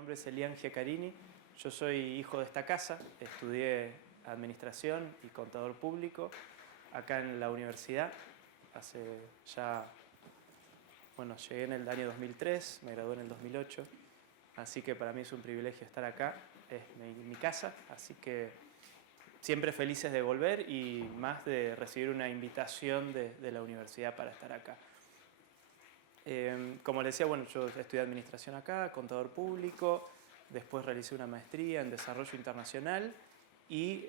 nombre es Elian Giacarini, yo soy hijo de esta casa, estudié Administración y Contador Público acá en la universidad, hace ya, bueno, llegué en el año 2003, me gradué en el 2008, así que para mí es un privilegio estar acá, es mi casa, así que siempre felices de volver y más de recibir una invitación de la universidad para estar acá. Como les decía, bueno, yo estudié Administración acá, Contador Público, después realicé una maestría en Desarrollo Internacional y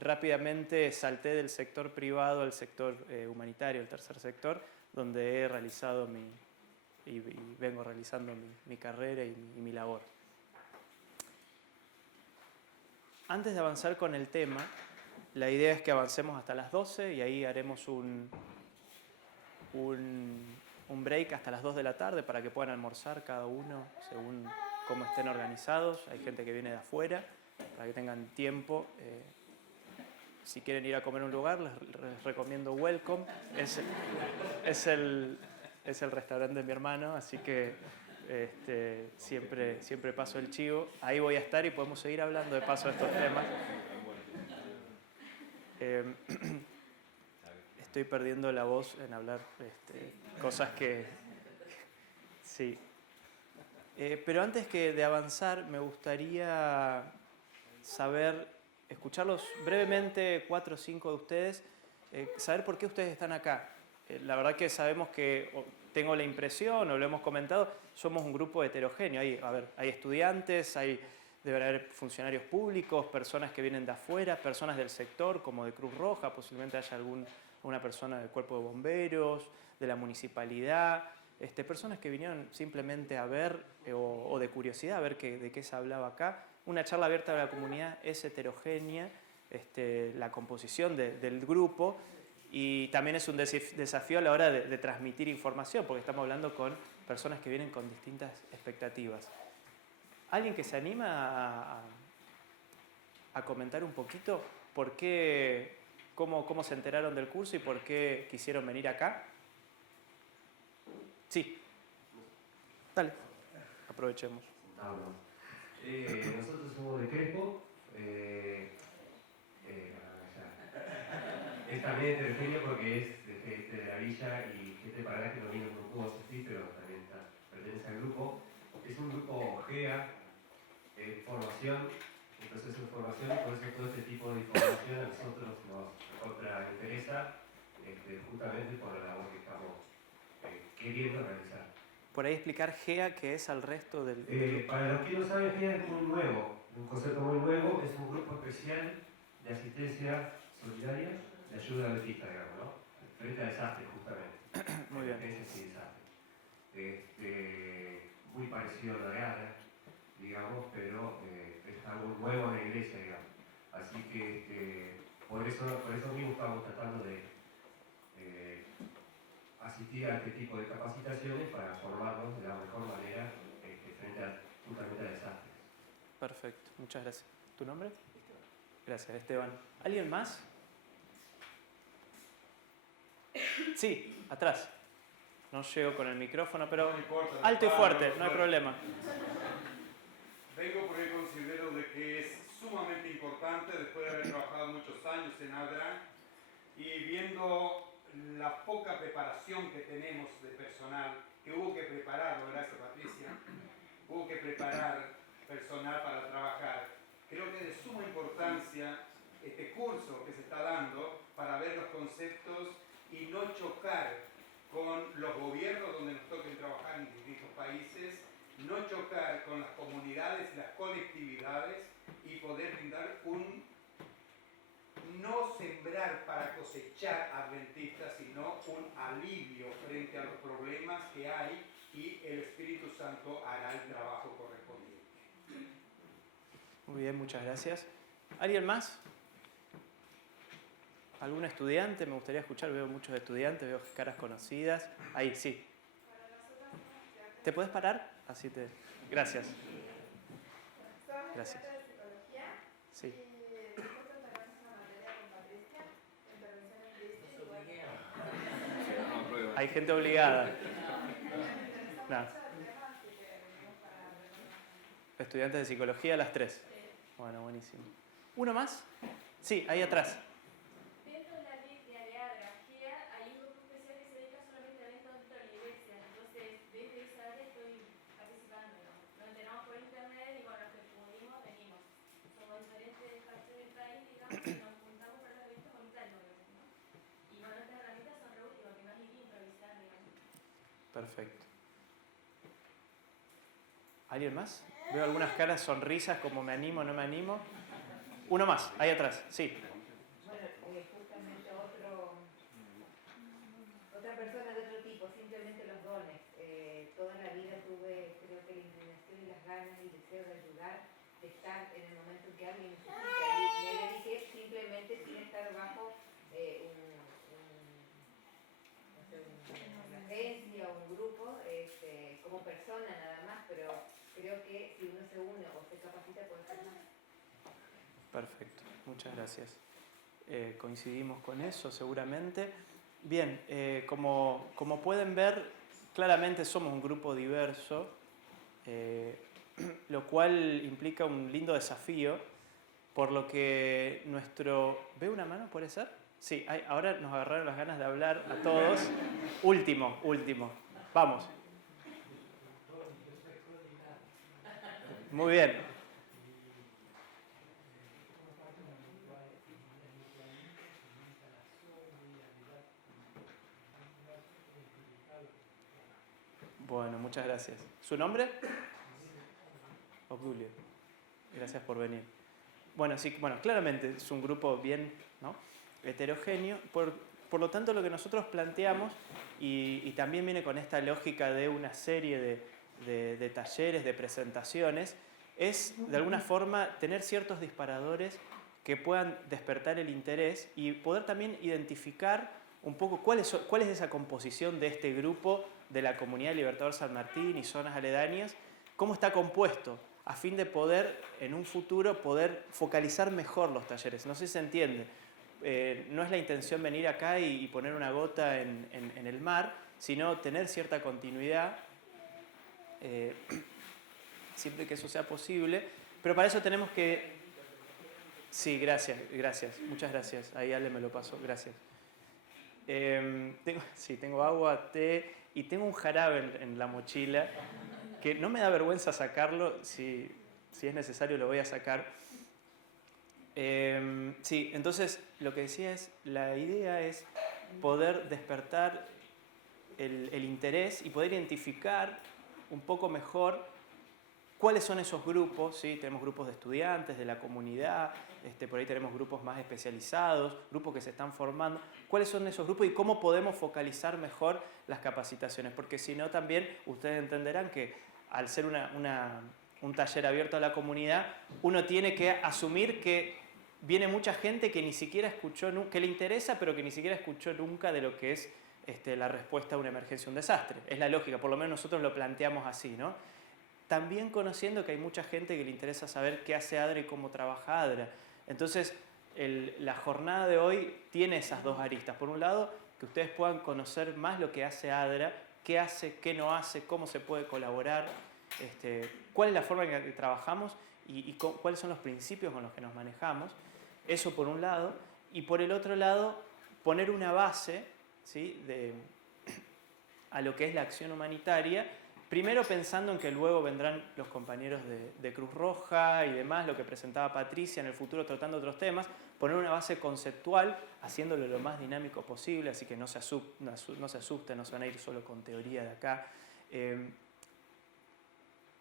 rápidamente salté del sector privado al sector humanitario, el tercer sector, donde he realizado y vengo realizando mi carrera y mi labor. Antes de avanzar con el tema, la idea es que avancemos hasta las 12 y ahí haremos un break hasta las 2 de la tarde para que puedan almorzar cada uno según cómo estén organizados. Hay gente que viene de afuera, para que tengan tiempo. Si quieren ir a comer a un lugar, les recomiendo Welcome. Es el restaurante de mi hermano, así que siempre paso el chivo. Ahí voy a estar y podemos seguir hablando de paso de estos temas. Estoy perdiendo la voz en hablar cosas que... Sí. Pero antes de avanzar, me gustaría escucharlos brevemente, 4 o 5 de ustedes, saber por qué ustedes están acá. La verdad que sabemos que, tengo la impresión, o lo hemos comentado, somos un grupo heterogéneo. Hay estudiantes, debe haber funcionarios públicos, personas que vienen de afuera, personas del sector, como de Cruz Roja, posiblemente haya alguna persona del Cuerpo de Bomberos, de la municipalidad, personas que vinieron simplemente a ver o de curiosidad a ver de qué se hablaba acá. Una charla abierta a la comunidad es heterogénea, la composición del grupo, y también es un desafío a la hora de transmitir información, porque estamos hablando con personas que vienen con distintas expectativas. ¿Alguien que se anima a comentar un poquito cómo se enteraron del curso y por qué quisieron venir acá? Sí. Dale, aprovechemos. Nosotros somos de Crespo. Es también heterogéneo porque es de gente de la villa y gente para la que no vino, no pudo asistir, pero también pertenece al grupo. Es un grupo GEA, formación, el proceso de formación, y por eso todo este tipo de información a nosotros nos interesa, justamente por la labor que estamos queriendo realizar. Por ahí explicar GEA, que es al resto del grupo. Para los que no saben, GEA es muy nuevo, un concepto muy nuevo, es un grupo especial de asistencia solidaria, de ayuda betista, digamos, ¿no? Frente a desastres, justamente. Muy bien. Emergencias y desastres. Muy parecido a la GANA, digamos, pero es algo nuevo en la iglesia, digamos. Así que por eso mismo estamos tratando de asistir a este tipo de capacitaciones para formarnos de la mejor manera frente justamente a desastres. Perfecto, muchas gracias. ¿Tu nombre? Gracias, Esteban. ¿Alguien más? Sí, atrás. No llego con el micrófono, pero no importa, alto y fuerte, no hay problema. Vengo porque considero de que es sumamente importante, después de haber trabajado muchos años en ADRA y viendo la poca preparación que tenemos de personal, que hubo que prepararlo, gracias Patricia, hubo que preparar personal para trabajar. Creo que es de suma importancia este curso que se está dando para ver los conceptos y no chocar con los gobiernos donde nos toquen trabajar en distintos países, no chocar con las comunidades y las colectividades y poder brindar no sembrar para cosechar adventistas, sino un alivio frente a los problemas que hay, y el Espíritu Santo hará el trabajo correspondiente. Muy bien, muchas gracias. ¿Alguien más? ¿Algún estudiante? Me gustaría escuchar, veo muchos estudiantes, veo caras conocidas. Ahí, sí. ¿Te puedes parar? Así te... Gracias. Gracias. Sí. Hay gente obligada. No. Estudiantes de psicología a las 3. Bueno, buenísimo. ¿Uno más? Sí, ahí atrás. Dentro de la Biblia de Adra, hay un grupo especial que se dedica solamente a eventos dentro de la iglesia. Entonces, desde esa área estoy participando. Nos enteramos por internet y bueno, los que pudimos venimos. Somos diferentes partes del país, digamos, y nos juntamos para los eventos voluntarios, ¿no? Y bueno, estas herramientas son re útiles, porque no es ir improvisar, digamos. Perfecto. ¿Alguien más? Veo algunas caras, sonrisas, como me animo, no me animo. Uno más, ahí atrás, sí. Bueno, justamente otra persona de otro tipo, simplemente los dones. Toda la vida tuve, creo que la inclinación y las ganas y el deseo de ayudar, de estar en el momento en que alguien necesita. Y me dediqué simplemente sin estar bajo una agencia o un grupo, como persona nada más, pero creo que si uno se une o se capacita puede ser más. Perfecto, muchas gracias. Coincidimos con eso seguramente. Bien, como pueden ver, claramente somos un grupo diverso, lo cual implica un lindo desafío, por lo que ¿Veo una mano, puede ser? Sí, ahora nos agarraron las ganas de hablar a todos. Último. Vamos. Muy bien. Bueno, muchas gracias. ¿Su nombre? Obdulio. Gracias por venir. Bueno, sí, claramente es un grupo bien, ¿no?, heterogéneo. Por lo tanto, lo que nosotros planteamos, y también viene con esta lógica de una serie de talleres, de presentaciones, es de alguna forma tener ciertos disparadores que puedan despertar el interés y poder también identificar un poco cuál es esa composición de este grupo de la comunidad de Libertador San Martín y zonas aledañas, cómo está compuesto, a fin de poder, en un futuro, poder focalizar mejor los talleres. No sé si se entiende. No es la intención venir acá y poner una gota en el mar, sino tener cierta continuidad, siempre que eso sea posible. Pero para eso tenemos que... Sí, gracias. Muchas gracias. Ahí Ale me lo pasó. Gracias. Tengo agua, té y tengo un jarabe en la mochila que no me da vergüenza sacarlo. Si es necesario lo voy a sacar. Sí, entonces lo que decía es, la idea es poder despertar el interés y poder identificar un poco mejor cuáles son esos grupos. ¿Sí? Tenemos grupos de estudiantes, de la comunidad, por ahí tenemos grupos más especializados, grupos que se están formando. ¿Cuáles son esos grupos y cómo podemos focalizar mejor las capacitaciones? Porque si no, también ustedes entenderán que al ser un taller abierto a la comunidad, uno tiene que asumir que viene mucha gente que ni siquiera escuchó, que le interesa, pero que ni siquiera escuchó nunca de lo que es la respuesta a una emergencia, un desastre. Es la lógica, por lo menos nosotros lo planteamos así, ¿no? También conociendo que hay mucha gente que le interesa saber qué hace ADRA y cómo trabaja ADRA. Entonces, la jornada de hoy tiene esas dos aristas. Por un lado, que ustedes puedan conocer más lo que hace ADRA, qué hace, qué no hace, cómo se puede colaborar, cuál es la forma en la que trabajamos y cuáles son los principios con los que nos manejamos. Eso por un lado. Y por el otro lado, poner una base, ¿sí?, a lo que es la acción humanitaria. Primero pensando en que luego vendrán los compañeros de Cruz Roja y demás, lo que presentaba Patricia, en el futuro tratando otros temas, poner una base conceptual, haciéndolo lo más dinámico posible, así que no se asusten, no se van a ir solo con teoría de acá,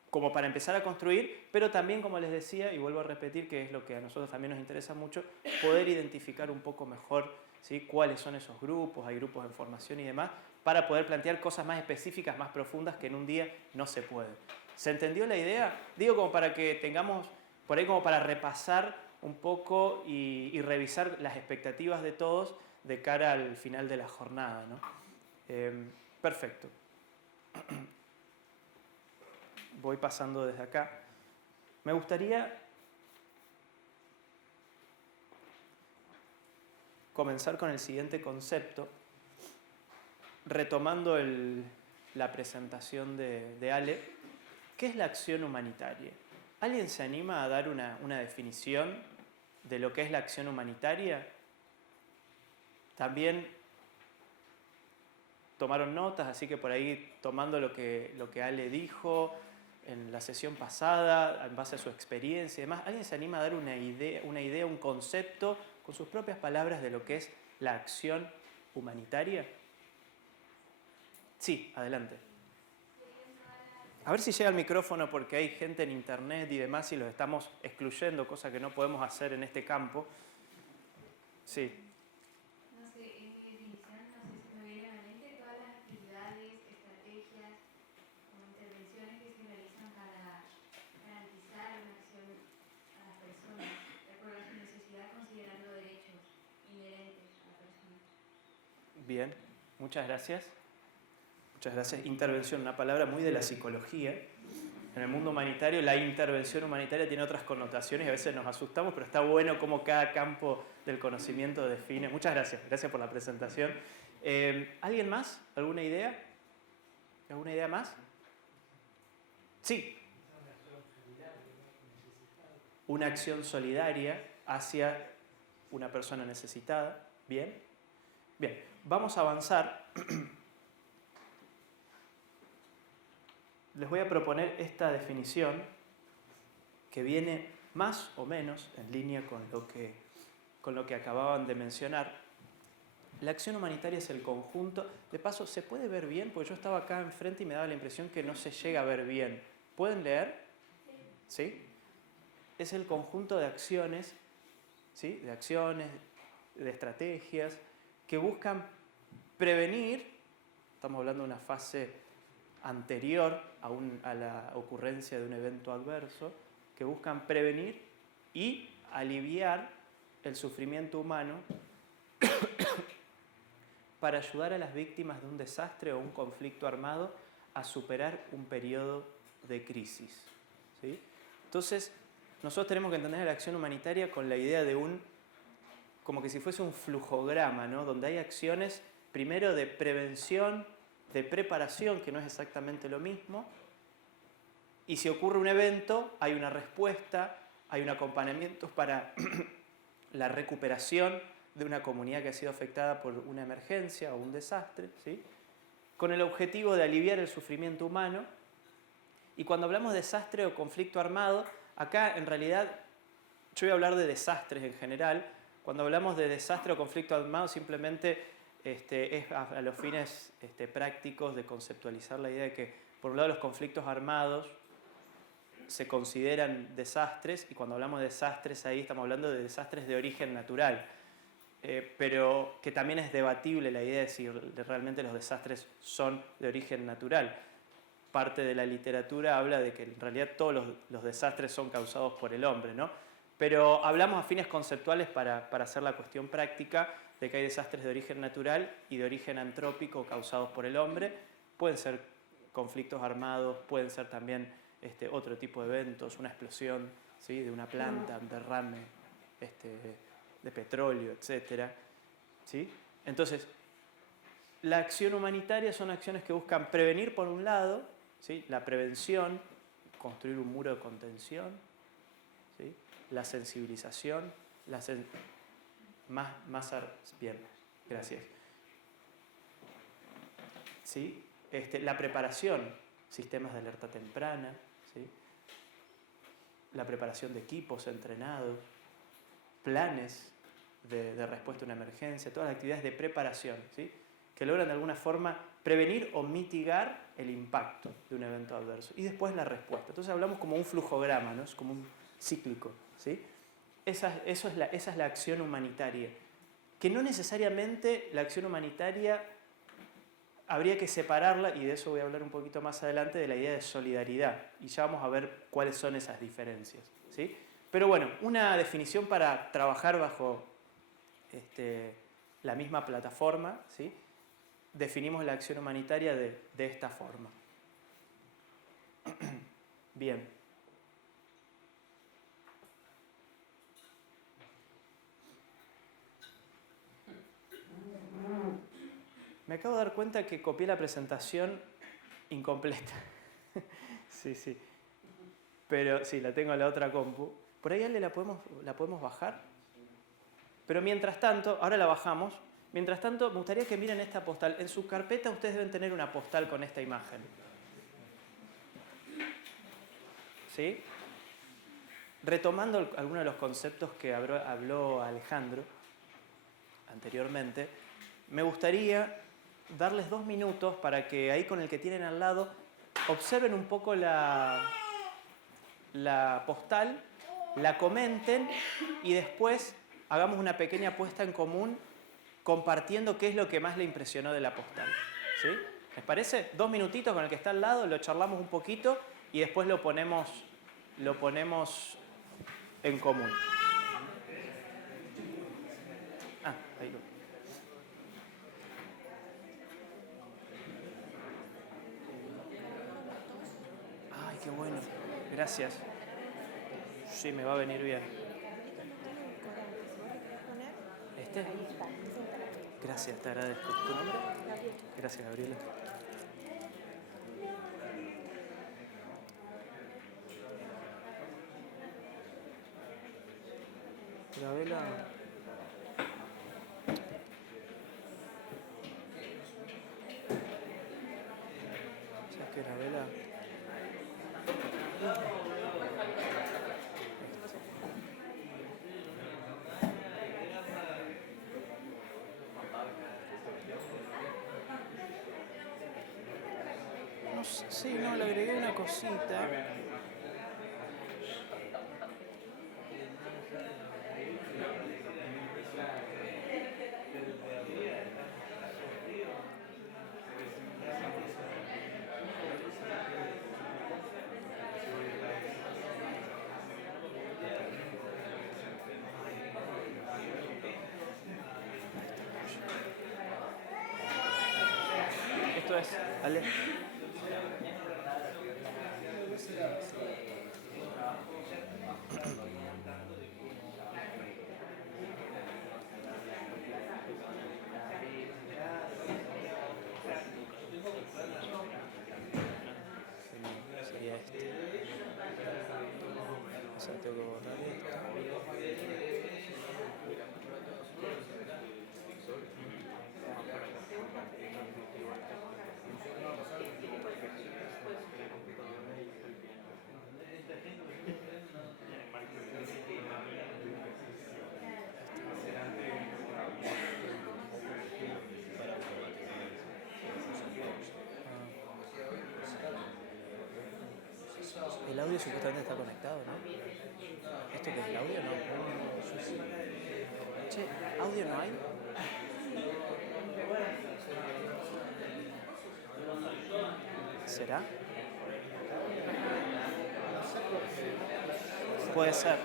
como para empezar a construir, pero también, como les decía, y vuelvo a repetir que es lo que a nosotros también nos interesa mucho, poder identificar un poco mejor, ¿sí?, cuáles son esos grupos, hay grupos en formación y demás, para poder plantear cosas más específicas, más profundas, que en un día no se puede. ¿Se entendió la idea? Digo, como para que tengamos, por ahí como para repasar un poco y revisar las expectativas de todos de cara al final de la jornada, ¿no? Perfecto. Voy pasando desde acá. Me gustaría comenzar con el siguiente concepto, retomando la presentación de Ale. ¿Qué es la acción humanitaria? ¿Alguien se anima a dar una definición de lo que es la acción humanitaria? También tomaron notas, así que por ahí tomando lo que Ale dijo en la sesión pasada, en base a su experiencia y demás, ¿alguien se anima a dar una idea, un concepto con sus propias palabras de lo que es la acción humanitaria? Sí, adelante. A ver si llega el micrófono porque hay gente en internet y demás y los estamos excluyendo, cosa que no podemos hacer en este campo. Sí. No sé, en mi definición, no sé si me viene a la mente todas las actividades, estrategias, como intervenciones que se realizan para garantizar una acción a las personas, de acuerdo a su necesidad, considerando derechos inherentes a la persona. Bien, muchas gracias. Muchas gracias. Intervención, una palabra muy de la psicología. En el mundo humanitario, la intervención humanitaria tiene otras connotaciones y a veces nos asustamos, pero está bueno cómo cada campo del conocimiento define. Muchas gracias. Gracias por la presentación. ¿Alguien más? ¿Alguna idea? ¿Alguna idea más? Sí. Una acción solidaria hacia una persona necesitada. Bien. Bien. Vamos a avanzar. Les voy a proponer esta definición que viene más o menos en línea con lo que acababan de mencionar. La acción humanitaria es el conjunto. De paso, ¿se puede ver bien? Porque yo estaba acá enfrente y me daba la impresión que no se llega a ver bien. ¿Pueden leer? ¿Sí? Es el conjunto de acciones, ¿sí? De acciones, de estrategias que buscan prevenir, estamos hablando de una fase anterior a la ocurrencia de un evento adverso, que buscan prevenir y aliviar el sufrimiento humano para ayudar a las víctimas de un desastre o un conflicto armado a superar un periodo de crisis. ¿Sí? Entonces, nosotros tenemos que entender la acción humanitaria con la idea de como que si fuese un flujograma, ¿no? Donde hay acciones, primero de prevención, de preparación, que no es exactamente lo mismo, y si ocurre un evento, hay una respuesta, hay un acompañamiento para la recuperación de una comunidad que ha sido afectada por una emergencia o un desastre, ¿sí? Con el objetivo de aliviar el sufrimiento humano. Y cuando hablamos de desastre o conflicto armado, acá en realidad yo voy a hablar de desastres en general. Cuando hablamos de desastre o conflicto armado, simplemente es a los fines prácticos de conceptualizar la idea de que, por un lado, los conflictos armados se consideran desastres, y cuando hablamos de desastres ahí estamos hablando de desastres de origen natural, pero que también es debatible la idea de si realmente los desastres son de origen natural. Parte de la literatura habla de que en realidad todos los desastres son causados por el hombre, ¿no? Pero hablamos a fines conceptuales para hacer la cuestión práctica de que hay desastres de origen natural y de origen antrópico causados por el hombre. Pueden ser conflictos armados, pueden ser también otro tipo de eventos, una explosión, ¿sí? De una planta, un derrame de petróleo, etc. ¿Sí? Entonces, la acción humanitaria son acciones que buscan prevenir por un lado, ¿sí? La prevención, construir un muro de contención, ¿sí? La sensibilización, bien, gracias. ¿Sí? La preparación, sistemas de alerta temprana, ¿sí? La preparación de equipos entrenados, planes de respuesta a una emergencia, todas las actividades de preparación, ¿sí? Que logran de alguna forma prevenir o mitigar el impacto de un evento adverso. Y después la respuesta. Entonces hablamos como un flujograma, ¿no? Es como un cíclico, ¿sí? Esa es la acción humanitaria. Que no necesariamente la acción humanitaria habría que separarla, y de eso voy a hablar un poquito más adelante, de la idea de solidaridad. Y ya vamos a ver cuáles son esas diferencias, ¿sí? Pero bueno, una definición para trabajar bajo la misma plataforma, ¿sí? Definimos la acción humanitaria de esta forma. Bien. Me acabo de dar cuenta que copié la presentación incompleta. Sí. Pero sí, la tengo en la otra compu. Por ahí, Ale, la podemos bajar. Pero mientras tanto, ahora la bajamos. Mientras tanto, me gustaría que miren esta postal. En su carpeta ustedes deben tener una postal con esta imagen. ¿Sí? Retomando algunos de los conceptos que habló Alejandro anteriormente, me gustaría darles 2 minutos para que ahí con el que tienen al lado observen un poco la postal, la comenten y después hagamos una pequeña puesta en común compartiendo qué es lo que más le impresionó de la postal. ¿Sí? ¿Les parece? 2 minutitos con el que está al lado, lo charlamos un poquito y después lo ponemos en común. Ahí lo. Ay, qué bueno. Gracias. Sí, me va a venir bien. ¿Este? Gracias, te agradezco. ¿Tu nombre? Gracias, Gabriela. Gabriela. ¿Sabes qué, Gabriela? No sé, sí, no, le agregué una cosita. Esto es, Ale. Sería este. O sea, tengo que borrar esto. El audio supuestamente está conectado, ¿no? ¿Esto qué es el audio? No. Che, ¿audio no hay? ¿Será? Puede ser.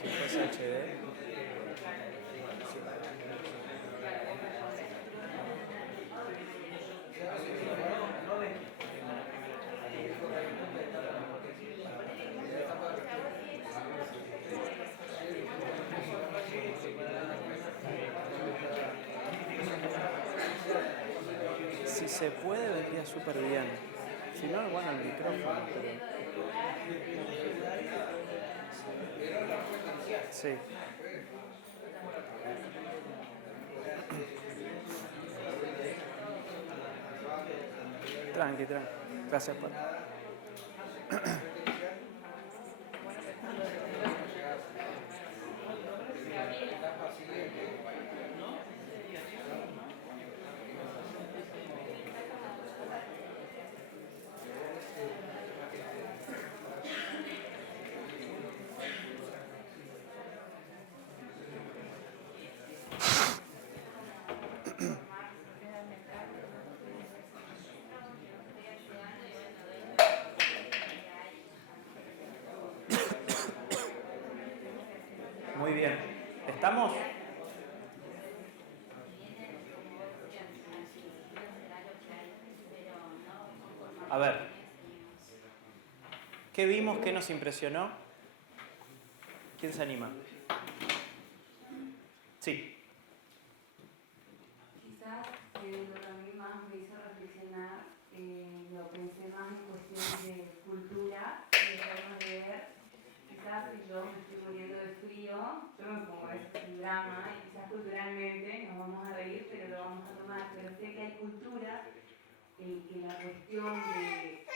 Si fuese HD. Si se puede, vendría súper bien. Si no, bueno, el micrófono. Pero... Sí. Tranqui. Gracias por... Muy bien. ¿Estamos? A ver. ¿Qué vimos? ¿Qué nos impresionó? ¿Quién se anima? Sí. Quizás lo que a mí más me hizo reflexionar, lo pensé más en yo me estoy muriendo de frío, yo me pongo a veces en drama y quizás culturalmente nos vamos a reír, pero lo vamos a tomar. Pero sé que hay culturas en que la cuestión de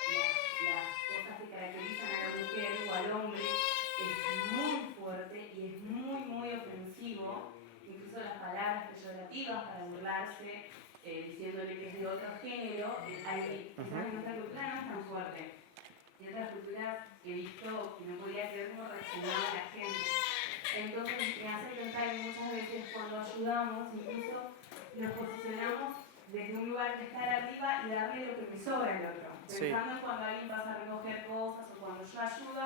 las cosas que caracterizan a la mujer o al hombre es muy fuerte y es muy, muy ofensivo. Incluso las palabras peyorativas para burlarse, diciéndole que es de otro género, quizás en nuestra cultura no es tan fuerte. En otras culturas he visto que no podía creer cómo reaccionaba la gente. Entonces me hace pensar que muchas veces cuando ayudamos, incluso nos posicionamos desde un lugar de estar arriba y darle lo que me sobra al otro. Pensando en cuando alguien pasa a recoger cosas o cuando yo ayudo,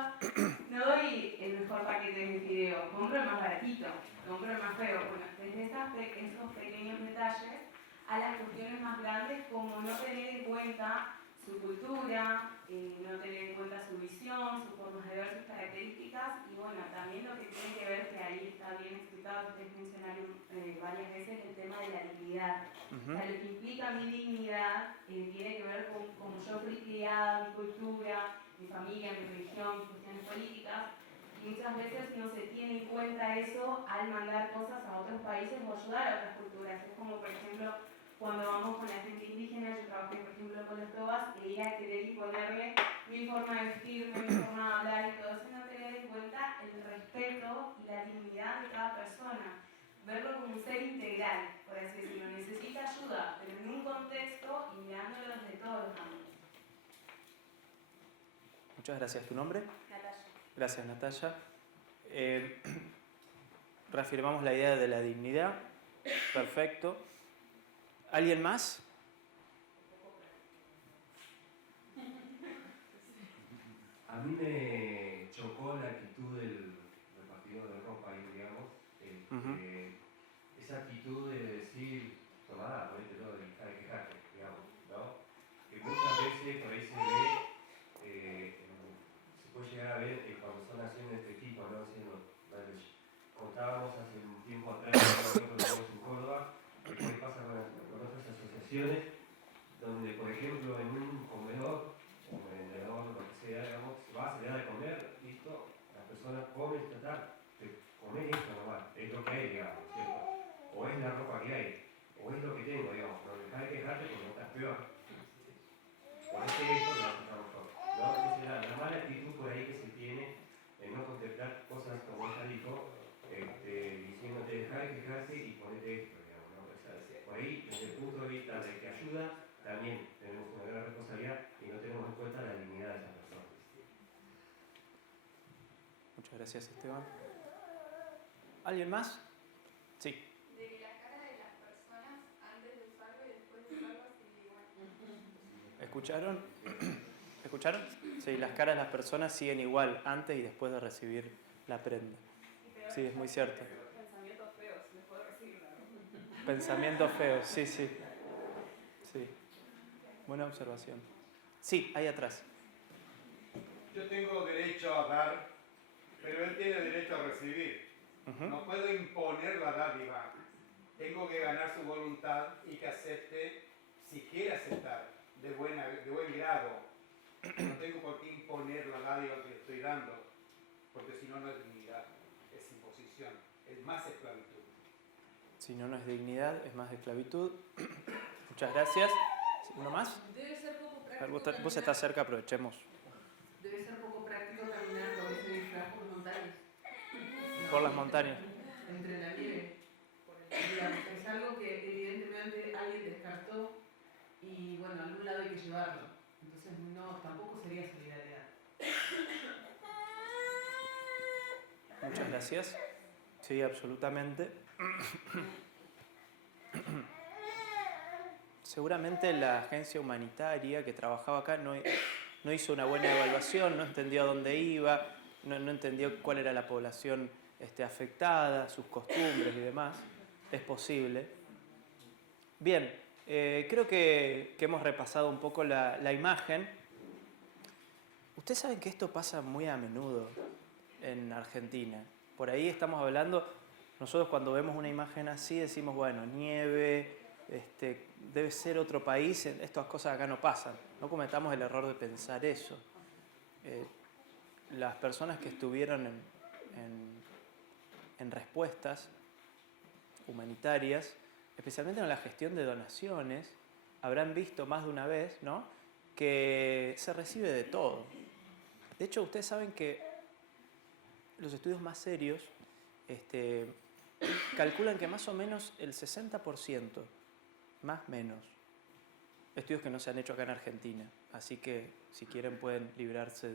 no doy el mejor paquete de fideo, compro el más baratito, compro el más feo. Bueno, desde esos pequeños detalles a las cuestiones más grandes como no tener en cuenta su cultura, no tener en cuenta su visión, sus formas de ver, sus características y bueno, también lo que tiene que ver, que ahí está bien explicado, que ustedes mencionaron varias veces, el tema de la dignidad. O sea, lo que implica mi dignidad tiene que ver con cómo yo fui criada, mi cultura, mi familia, mi religión, mis cuestiones políticas. Y muchas veces no se tiene en cuenta eso al mandar cosas a otros países o ayudar a otras culturas. Es como, por ejemplo, cuando vamos con la gente indígena, yo trabajé, por ejemplo, con los tobas, e ir a querer imponerle mi forma de vestirme, mi forma de hablar y todo eso, no tener en cuenta el respeto y la dignidad de cada persona. Verlo como un ser integral, por así decirlo. Necesita ayuda, pero en un contexto y mirándolo desde todos los ámbitos. Muchas gracias. ¿Tu nombre? Natalia. Gracias, Natalia. Reafirmamos la idea de la dignidad. Perfecto. ¿Alguien más? A mí me chocó la actitud del repartidor de ropa ahí, digamos. Esa actitud de decir, tomá, ponete todo y dejar de quejarte, digamos, ¿no? Que muchas veces por ahí se puede llegar a ver cuando son acciones de este tipo, ¿no? Contábamos hace un tiempo atrás, nosotros estamos en Córdoba, que qué pasa con otras asociaciones, donde, por ejemplo, en un comedor, o en el horno, lo que sea, digamos, se le da de comer, listo, las personas comen, comer esto nomás, es lo que hay, digamos, ¿cierto? O es la ropa que hay, o es lo que tengo, digamos, pero deja de quejarte porque no estás peor. Ponete esto y vas a estar mejor, ¿no? Esa es la mala actitud por ahí que se tiene en no contemplar cosas como ella dijo, diciéndote deja de quejarse y ponete esto, digamos, ¿no? O sea, por ahí, desde el punto de vista de que ayuda, también tenemos una gran responsabilidad y no tenemos en cuenta la dignidad de esas personas. Muchas gracias, Esteban. ¿Alguien más? Sí. De que la cara de las personas antes de usarlo y después de usarlo sigue igual. ¿Escucharon? ¿Escucharon? Sí, las caras de las personas siguen igual antes y después de recibir la prenda. Sí, es muy cierto. Pensamientos feos, después de recibirla. Pensamientos feos, sí, sí. Sí. Buena observación. Sí, ahí atrás. Yo tengo derecho a dar, pero él tiene derecho a recibir. No puedo imponer la dádiva. Tengo que ganar su voluntad y que acepte, si quiere aceptar, de buen grado. No tengo por qué imponer la dádiva que le estoy dando, porque si no, no es dignidad, es imposición, es más esclavitud. Si no, no es dignidad, es más esclavitud. Muchas gracias. ¿Uno más? Debe ser poco práctico. Vos estás cerca, aprovechemos. Debe ser poco práctico caminar por ese disfraz por montañas. Por las montañas. Entre la nieve. Digamos, es algo que evidentemente alguien descartó y bueno, a algún lado hay que llevarlo. Entonces no, tampoco sería solidaridad. Muchas gracias. Sí, absolutamente. Seguramente la agencia humanitaria que trabajaba acá no hizo una buena evaluación, no entendió a dónde iba, no entendió cuál era la población afectada, sus costumbres y demás. Es posible. Bien, creo que hemos repasado un poco la imagen. Ustedes saben que esto pasa muy a menudo en Argentina. Por ahí estamos hablando, nosotros cuando vemos una imagen así decimos, bueno, nieve, debe ser otro país, estas cosas acá no pasan. No cometamos el error de pensar eso. Las personas que estuvieron en respuestas humanitarias, especialmente en la gestión de donaciones, habrán visto más de una vez, ¿no?, que se recibe de todo. De hecho, ustedes saben que los estudios más serios calculan que más o menos el 60%, más o menos, estudios que no se han hecho acá en Argentina, así que si quieren pueden librarse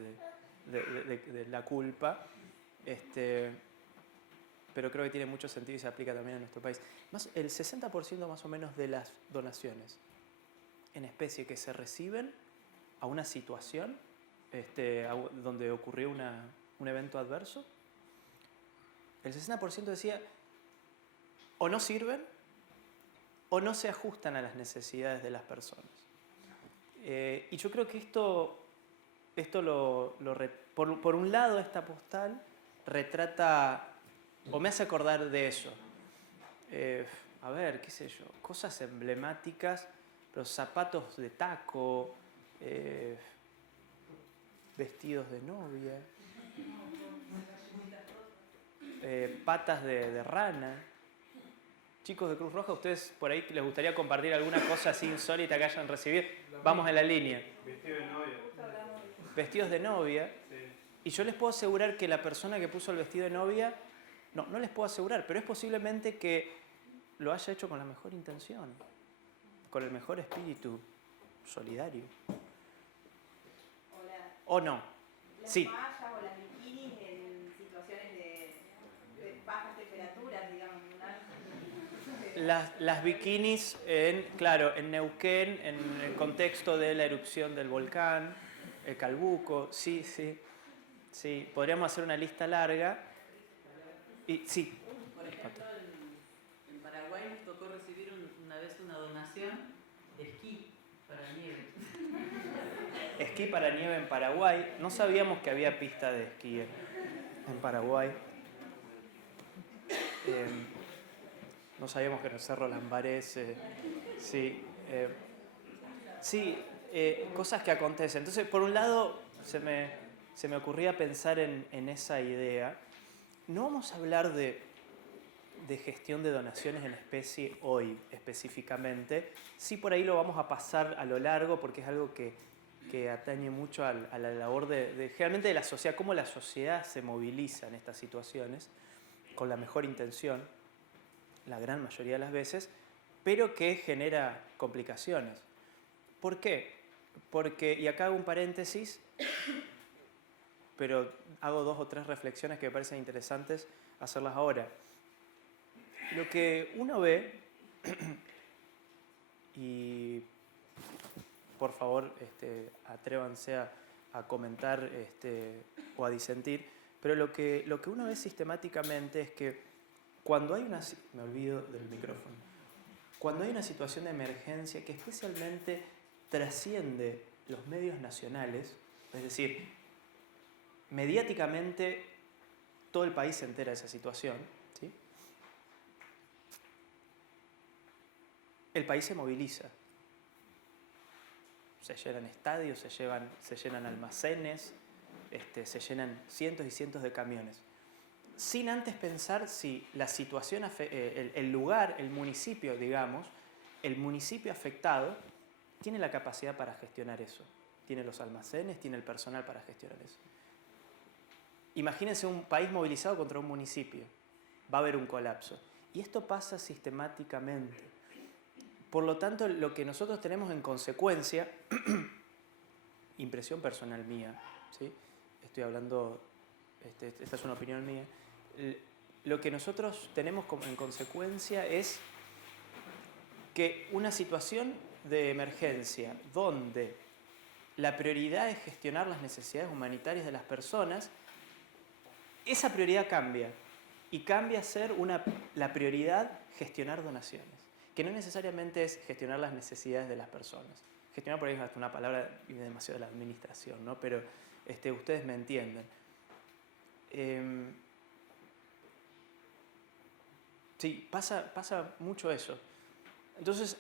de la culpa, pero creo que tiene mucho sentido y se aplica también a nuestro país. El 60% más o menos de las donaciones en especie que se reciben a una situación donde ocurrió un evento adverso, el 60% decía o no sirven o no se ajustan a las necesidades de las personas. Y yo creo que por un lado, esta postal retrata, o me hace acordar de eso. A ver, qué sé yo, cosas emblemáticas, los zapatos de taco, vestidos de novia, patas de rana. Chicos de Cruz Roja, ¿ustedes por ahí les gustaría compartir alguna cosa así insólita que hayan recibido? Vamos en la línea. Vestido de novia. Vestidos de novia. Sí. Y yo les puedo asegurar que la persona que puso el vestido de novia, no les puedo asegurar, pero es posiblemente que lo haya hecho con la mejor intención, con el mejor espíritu solidario. ¿O no? Las Sí. mallas o las bikinis en situaciones de bajas temperaturas, digamos. Las bikinis, en Neuquén, en el contexto de la erupción del volcán, el Calbuco, sí, podríamos hacer una lista larga. Y sí. Por ejemplo, en Paraguay nos tocó recibir una vez una donación de esquí para nieve. Esquí para nieve en Paraguay. No sabíamos que había pista de esquí en Paraguay. No sabíamos que en el Cerro Lambarés, cosas que acontecen. Entonces, por un lado, se me ocurría pensar en esa idea. No vamos a hablar de gestión de donaciones en especie hoy, específicamente. Sí, por ahí lo vamos a pasar a lo largo, porque es algo que atañe mucho a la labor generalmente de la sociedad, cómo la sociedad se moviliza en estas situaciones, con la mejor intención, la gran mayoría de las veces, pero que genera complicaciones. ¿Por qué? Porque, y acá hago un paréntesis, pero hago 2 o 3 reflexiones que me parecen interesantes hacerlas ahora. Lo que uno ve, y por favor atrévanse a comentar o a disentir, pero lo que uno ve sistemáticamente es que cuando hay me olvido del micrófono. Cuando hay una situación de emergencia que especialmente trasciende los medios nacionales, es decir, mediáticamente todo el país se entera de esa situación, ¿sí? El país se moviliza. Se llenan estadios, se llenan almacenes, se llenan cientos y cientos de camiones. Sin antes pensar si la situación, el lugar, el municipio, digamos, el municipio afectado tiene la capacidad para gestionar eso. Tiene los almacenes, tiene el personal para gestionar eso. Imagínense un país movilizado contra un municipio. Va a haber un colapso. Y esto pasa sistemáticamente. Por lo tanto, lo que nosotros tenemos en consecuencia, impresión personal mía, ¿sí? Estoy hablando, esta es una opinión mía, lo que nosotros tenemos en consecuencia es que una situación de emergencia donde la prioridad es gestionar las necesidades humanitarias de las personas, esa prioridad cambia y cambia a ser la prioridad gestionar donaciones, que no necesariamente es gestionar las necesidades de las personas. Gestionar por ahí es hasta una palabra demasiado de la administración, ¿no? Pero ustedes me entienden. Sí, pasa mucho eso. Entonces,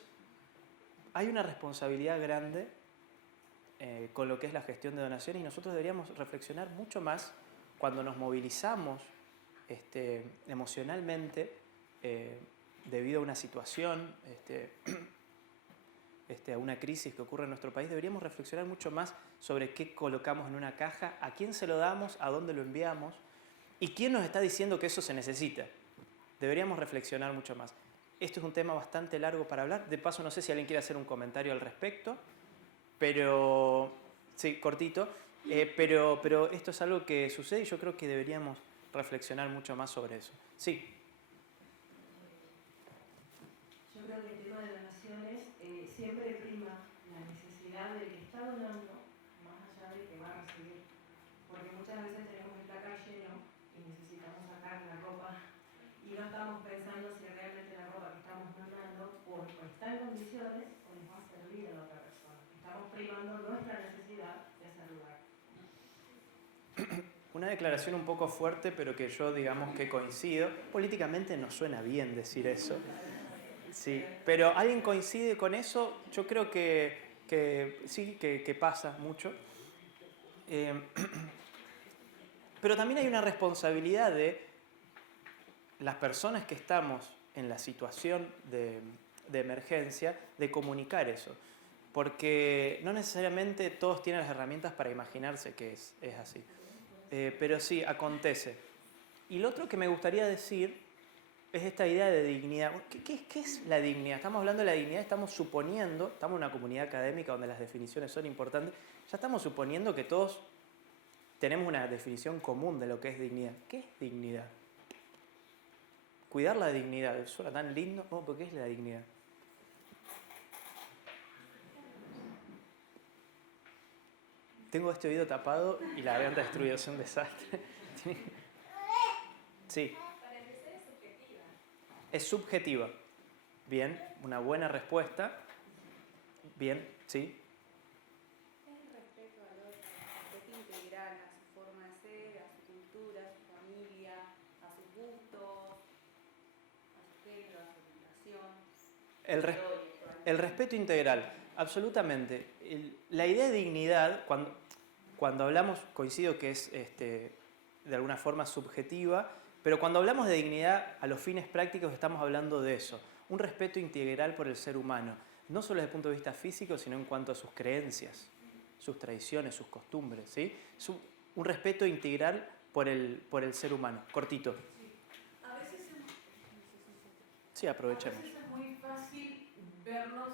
hay una responsabilidad grande con lo que es la gestión de donaciones y nosotros deberíamos reflexionar mucho más cuando nos movilizamos emocionalmente, debido a una situación, a una crisis que ocurre en nuestro país, deberíamos reflexionar mucho más sobre qué colocamos en una caja, a quién se lo damos, a dónde lo enviamos y quién nos está diciendo que eso se necesita. Deberíamos reflexionar mucho más. Esto es un tema bastante largo para hablar. De paso, no sé si alguien quiere hacer un comentario al respecto, pero sí, cortito. Pero esto es algo que sucede y yo creo que deberíamos reflexionar mucho más sobre eso. Sí. Yo creo que el tema de donaciones siempre prima la necesidad del que está donando más allá del que va a recibir. Porque muchas veces tenemos el placar lleno y necesitamos sacar la ropa y no estamos pensando si realmente la ropa que estamos donando o está en condiciones o les va a servir a la otra persona. Estamos primando nuestra necesidad de hacer lugar. Una declaración un poco fuerte, pero que yo digamos que coincido. Políticamente no suena bien decir eso. Sí, pero ¿alguien coincide con eso? Yo creo que sí, que pasa mucho. Pero también hay una responsabilidad de las personas que estamos en la situación de emergencia, de comunicar eso. Porque no necesariamente todos tienen las herramientas para imaginarse que es así. Pero sí, acontece. Y lo otro que me gustaría decir es esta idea de dignidad. ¿Qué es la dignidad? Estamos hablando de la dignidad, estamos suponiendo, estamos en una comunidad académica donde las definiciones son importantes, ya estamos suponiendo que todos tenemos una definición común de lo que es dignidad. ¿Qué es dignidad? Cuidar la dignidad, suena tan lindo. ¿Cómo? ¿Por qué es la dignidad? Tengo este oído tapado y la garganta destruida, es un desastre. Sí. Para empezar es subjetiva. Es subjetiva. Bien, una buena respuesta. Bien, sí. Es el respeto al otro, respeto integral a su forma de ser, a su cultura, a su familia, a sus gustos, a su género, a su orientación. El respeto integral, absolutamente. La idea de dignidad, cuando hablamos, coincido que es de alguna forma subjetiva, pero cuando hablamos de dignidad a los fines prácticos estamos hablando de eso, un respeto integral por el ser humano, no solo desde el punto de vista físico, sino en cuanto a sus creencias, sus tradiciones, sus costumbres, ¿sí? Un respeto integral por el ser humano. Cortito. A veces Sí, aprovechemos. A veces es muy fácil vernos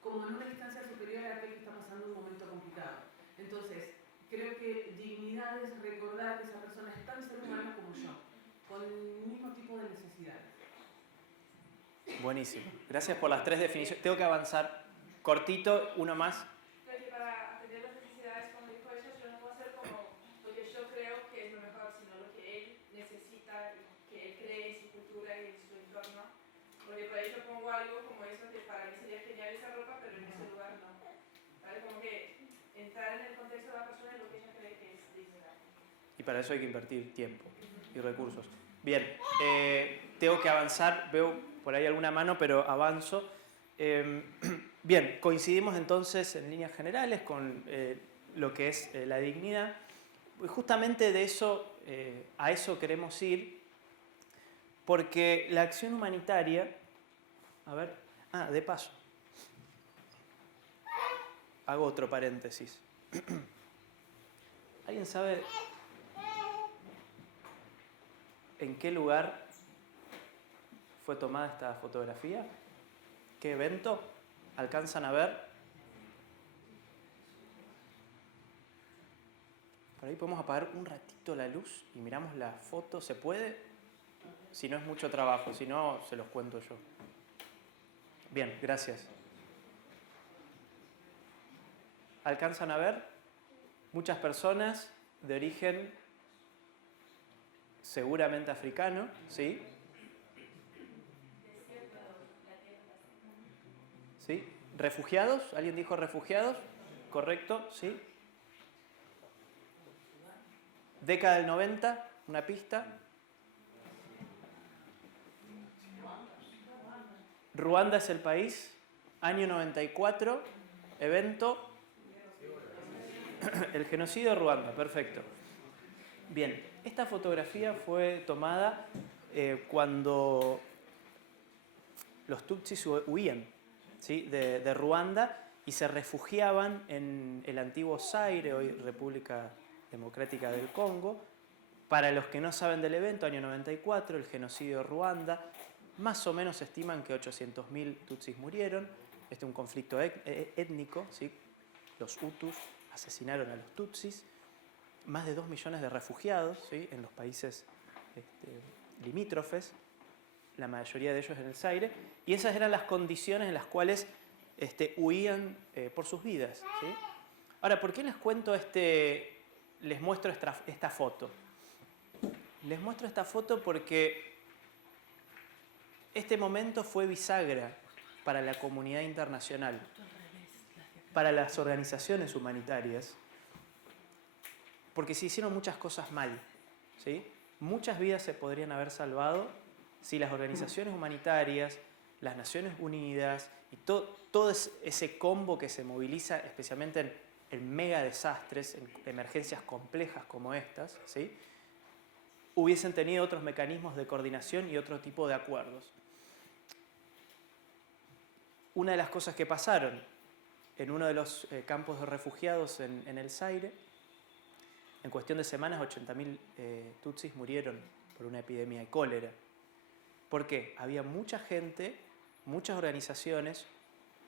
como en una instancia superior a aquel que está pasando un momento complicado. Entonces, creo que dignidad es recordar que esa persona es tan ser humano como yo, con el mismo tipo de necesidades. Buenísimo. Gracias por las 3 definiciones. Tengo que avanzar. Cortito, uno más. Creo que para atender las necesidades, cuando dijo eso, yo no puedo hacer como lo que yo creo que es lo mejor, sino lo que él necesita y que él cree en su cultura y en su entorno. Porque por ahí yo pongo algo como eso que para mí sería genial esa ropa, pero en ese lugar no. ¿Vale? Como que entrar en el contexto de la persona en lo que ella cree que es dignidad. Y para eso hay que invertir tiempo y recursos. Bien, tengo que avanzar. Veo por ahí alguna mano, pero avanzo. Bien, coincidimos entonces en líneas generales con lo que es la dignidad. Justamente de eso, a eso queremos ir, porque la acción humanitaria, de paso, hago otro paréntesis. ¿Alguien sabe en qué lugar fue tomada esta fotografía? ¿Qué evento? ¿Alcanzan a ver? Por ahí podemos apagar un ratito la luz y miramos la foto. ¿Se puede? Si no es mucho trabajo, si no, se los cuento yo. Bien, gracias. ¿Alcanzan a ver? Muchas personas de origen seguramente africano, ¿sí? ¿Sí? ¿Refugiados? ¿Alguien dijo refugiados? ¿Correcto? ¿Sí? Década del 90, una pista. Ruanda es el país. Año 94, evento. El genocidio de Ruanda, perfecto. Bien, esta fotografía fue tomada cuando los Tutsis huían, ¿sí?, de Ruanda y se refugiaban en el antiguo Zaire, hoy República Democrática del Congo. Para los que no saben del evento, año 94, el genocidio de Ruanda, más o menos se estiman que 800.000 Tutsis murieron. Este es un conflicto étnico, ¿sí? Los Hutus asesinaron a los Tutsis. Más de 2 millones de refugiados, ¿sí?, en los países limítrofes, la mayoría de ellos en el Zaire, y esas eran las condiciones en las cuales huían por sus vidas, ¿sí? Ahora, ¿por qué les cuento les muestro esta foto? Les muestro esta foto porque este momento fue bisagra para la comunidad internacional, para las organizaciones humanitarias, porque se hicieron muchas cosas mal, ¿sí? Muchas vidas se podrían haber salvado si las organizaciones humanitarias, las Naciones Unidas y todo ese combo que se moviliza especialmente en mega desastres, en emergencias complejas como estas, ¿sí?, hubiesen tenido otros mecanismos de coordinación y otro tipo de acuerdos. Una de las cosas que pasaron en uno de los campos de refugiados en el Zaire, en cuestión de semanas 80.000 Tutsis murieron por una epidemia de cólera. ¿Por qué? Había mucha gente, muchas organizaciones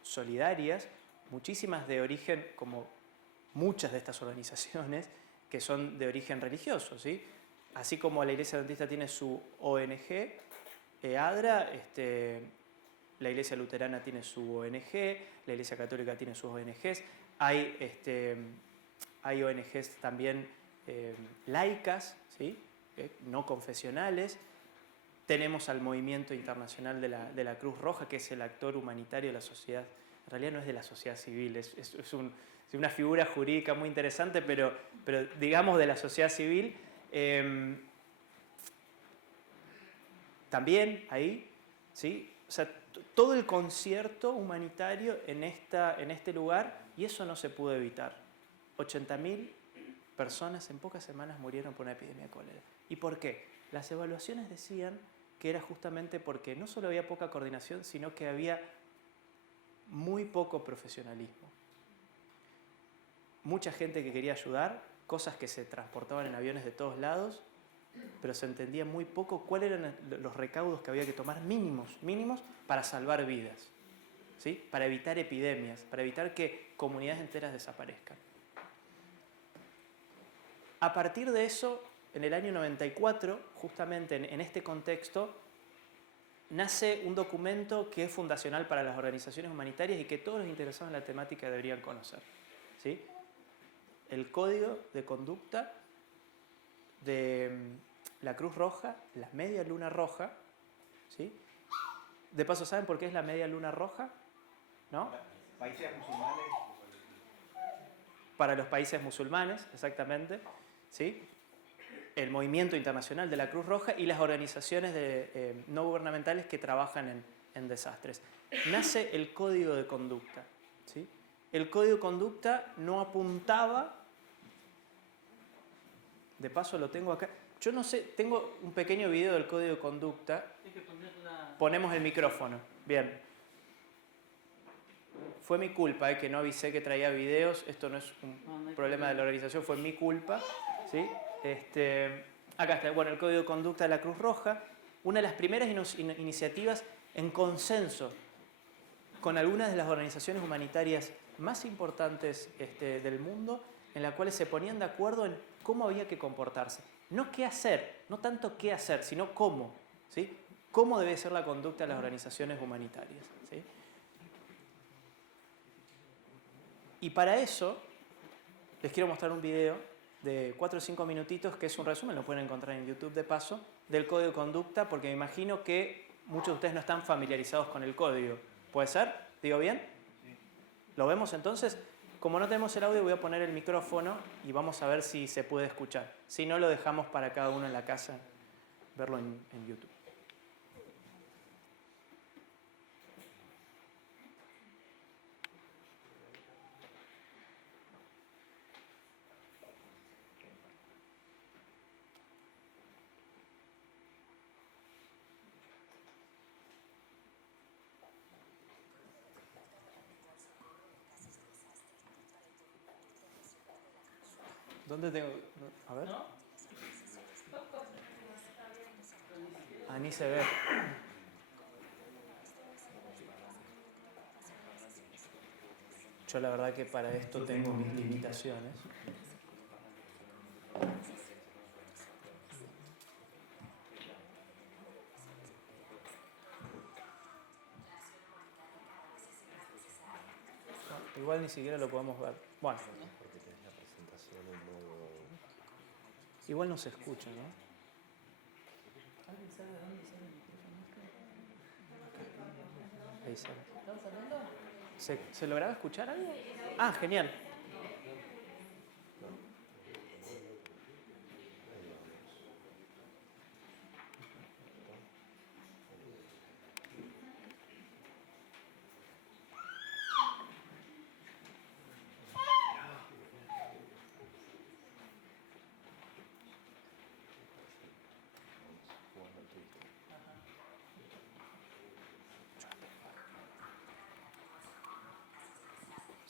solidarias, muchísimas de origen, como muchas de estas organizaciones, que son de origen religioso, ¿sí? Así como la Iglesia Adventista tiene su ONG, ADRA, la Iglesia Luterana tiene su ONG, la Iglesia Católica tiene sus ONGs, hay ONGs también laicas, ¿sí?, no confesionales. Tenemos al Movimiento Internacional de la Cruz Roja, que es el actor humanitario de la sociedad. En realidad no es de la sociedad civil, es una figura jurídica muy interesante, pero digamos de la sociedad civil. También ahí, ¿sí? O sea, todo el concierto humanitario en este lugar, y eso no se pudo evitar. 80.000 personas en pocas semanas murieron por una epidemia de cólera. ¿Y por qué? Las evaluaciones decían que era justamente porque no solo había poca coordinación, sino que había muy poco profesionalismo. Mucha gente que quería ayudar, cosas que se transportaban en aviones de todos lados, pero se entendía muy poco cuáles eran los recaudos que había que tomar mínimos para salvar vidas, ¿sí?, para evitar epidemias, para evitar que comunidades enteras desaparezcan. A partir de eso, en el año 94, justamente en este contexto, nace un documento que es fundacional para las organizaciones humanitarias y que todos los interesados en la temática deberían conocer, ¿sí? El Código de Conducta de la Cruz Roja, la Media Luna Roja, ¿sí? De paso, ¿saben por qué es la Media Luna Roja? ¿No? Países musulmanes. Para los países musulmanes, exactamente, ¿sí? El Movimiento Internacional de la Cruz Roja y las organizaciones no gubernamentales que trabajan en desastres. Nace el Código de Conducta, ¿sí? El Código de Conducta no apuntaba, de paso lo tengo acá, yo no sé, tengo un pequeño video del Código de Conducta. Ponemos el micrófono, bien. Fue mi culpa, que no avisé que traía videos, esto no es un problema de la organización, fue mi culpa, ¿sí? Acá está, bueno, el Código de Conducta de la Cruz Roja, una de las primeras iniciativas en consenso con algunas de las organizaciones humanitarias más importantes del mundo, en las cuales se ponían de acuerdo en cómo había que comportarse. No qué hacer, no tanto qué hacer, sino cómo, ¿sí? Cómo debe ser la conducta de las organizaciones humanitarias, ¿sí? Y para eso les quiero mostrar un video de 4 o 5 minutitos, que es un resumen, lo pueden encontrar en YouTube de paso, del Código de Conducta, porque me imagino que muchos de ustedes no están familiarizados con el código. ¿Puede ser? ¿Digo bien? ¿Lo vemos entonces? Como no tenemos el audio, voy a poner el micrófono y vamos a ver si se puede escuchar. Si no, lo dejamos para cada uno en la casa verlo en YouTube. ¿Dónde tengo? A ver. Ah, ni se ve. Yo la verdad que para esto tengo mis limitaciones. No, igual ni siquiera lo podemos ver. Bueno. Igual no se escucha, ¿no? ¿Alguien sabe dónde sale el micrófono? Ahí sale. ¿Estamos hablando? ¿Se lograba escuchar algo? Ah, genial.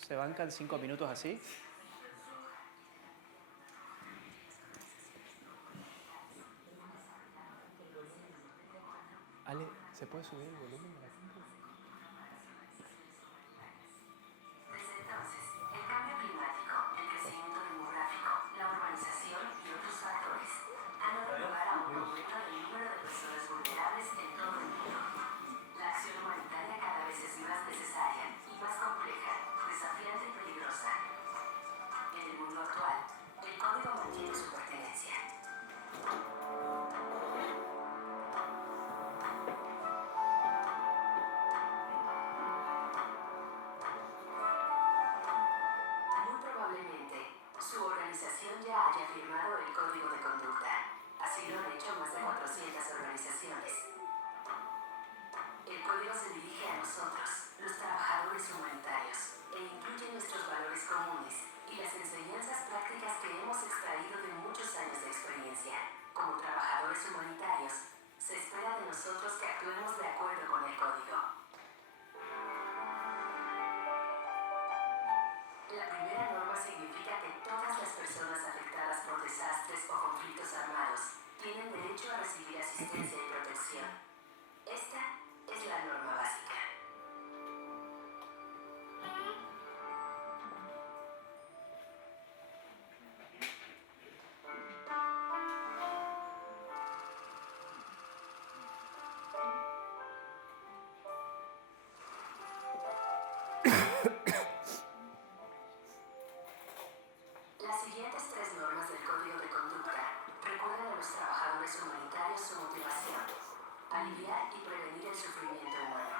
¿Se bancan 5 minutos así? Ale, ¿se puede subir el volumen de la compu? Desde entonces, el cambio climático, el crecimiento demográfico, la urbanización y otros factores han dado lugar a un aumento del número de personas vulnerables en todo el mundo. La acción humanitaria cada vez es más necesaria y más compleja, desafiante y peligrosa. En el mundo actual, el código mantiene su pertenencia. Muy probablemente, su organización ya haya firmado el código de conducta. Así lo han hecho más de 400 organizaciones. El código se dirige a nosotros, los trabajadores humanitarios, e incluye nuestros valores comunes y las enseñanzas prácticas que hemos extraído de muchos años de experiencia. Como trabajadores humanitarios, se espera de nosotros que actuemos de acuerdo con el código. La primera norma significa que todas las personas afectadas por desastres o conflictos armados tienen derecho a recibir asistencia y protección. Esta es la norma básica. Las siguientes 3 normas del Código de Conducta recuerdan a los trabajadores humanitarios su motivación: aliviar y prevenir el sufrimiento humano.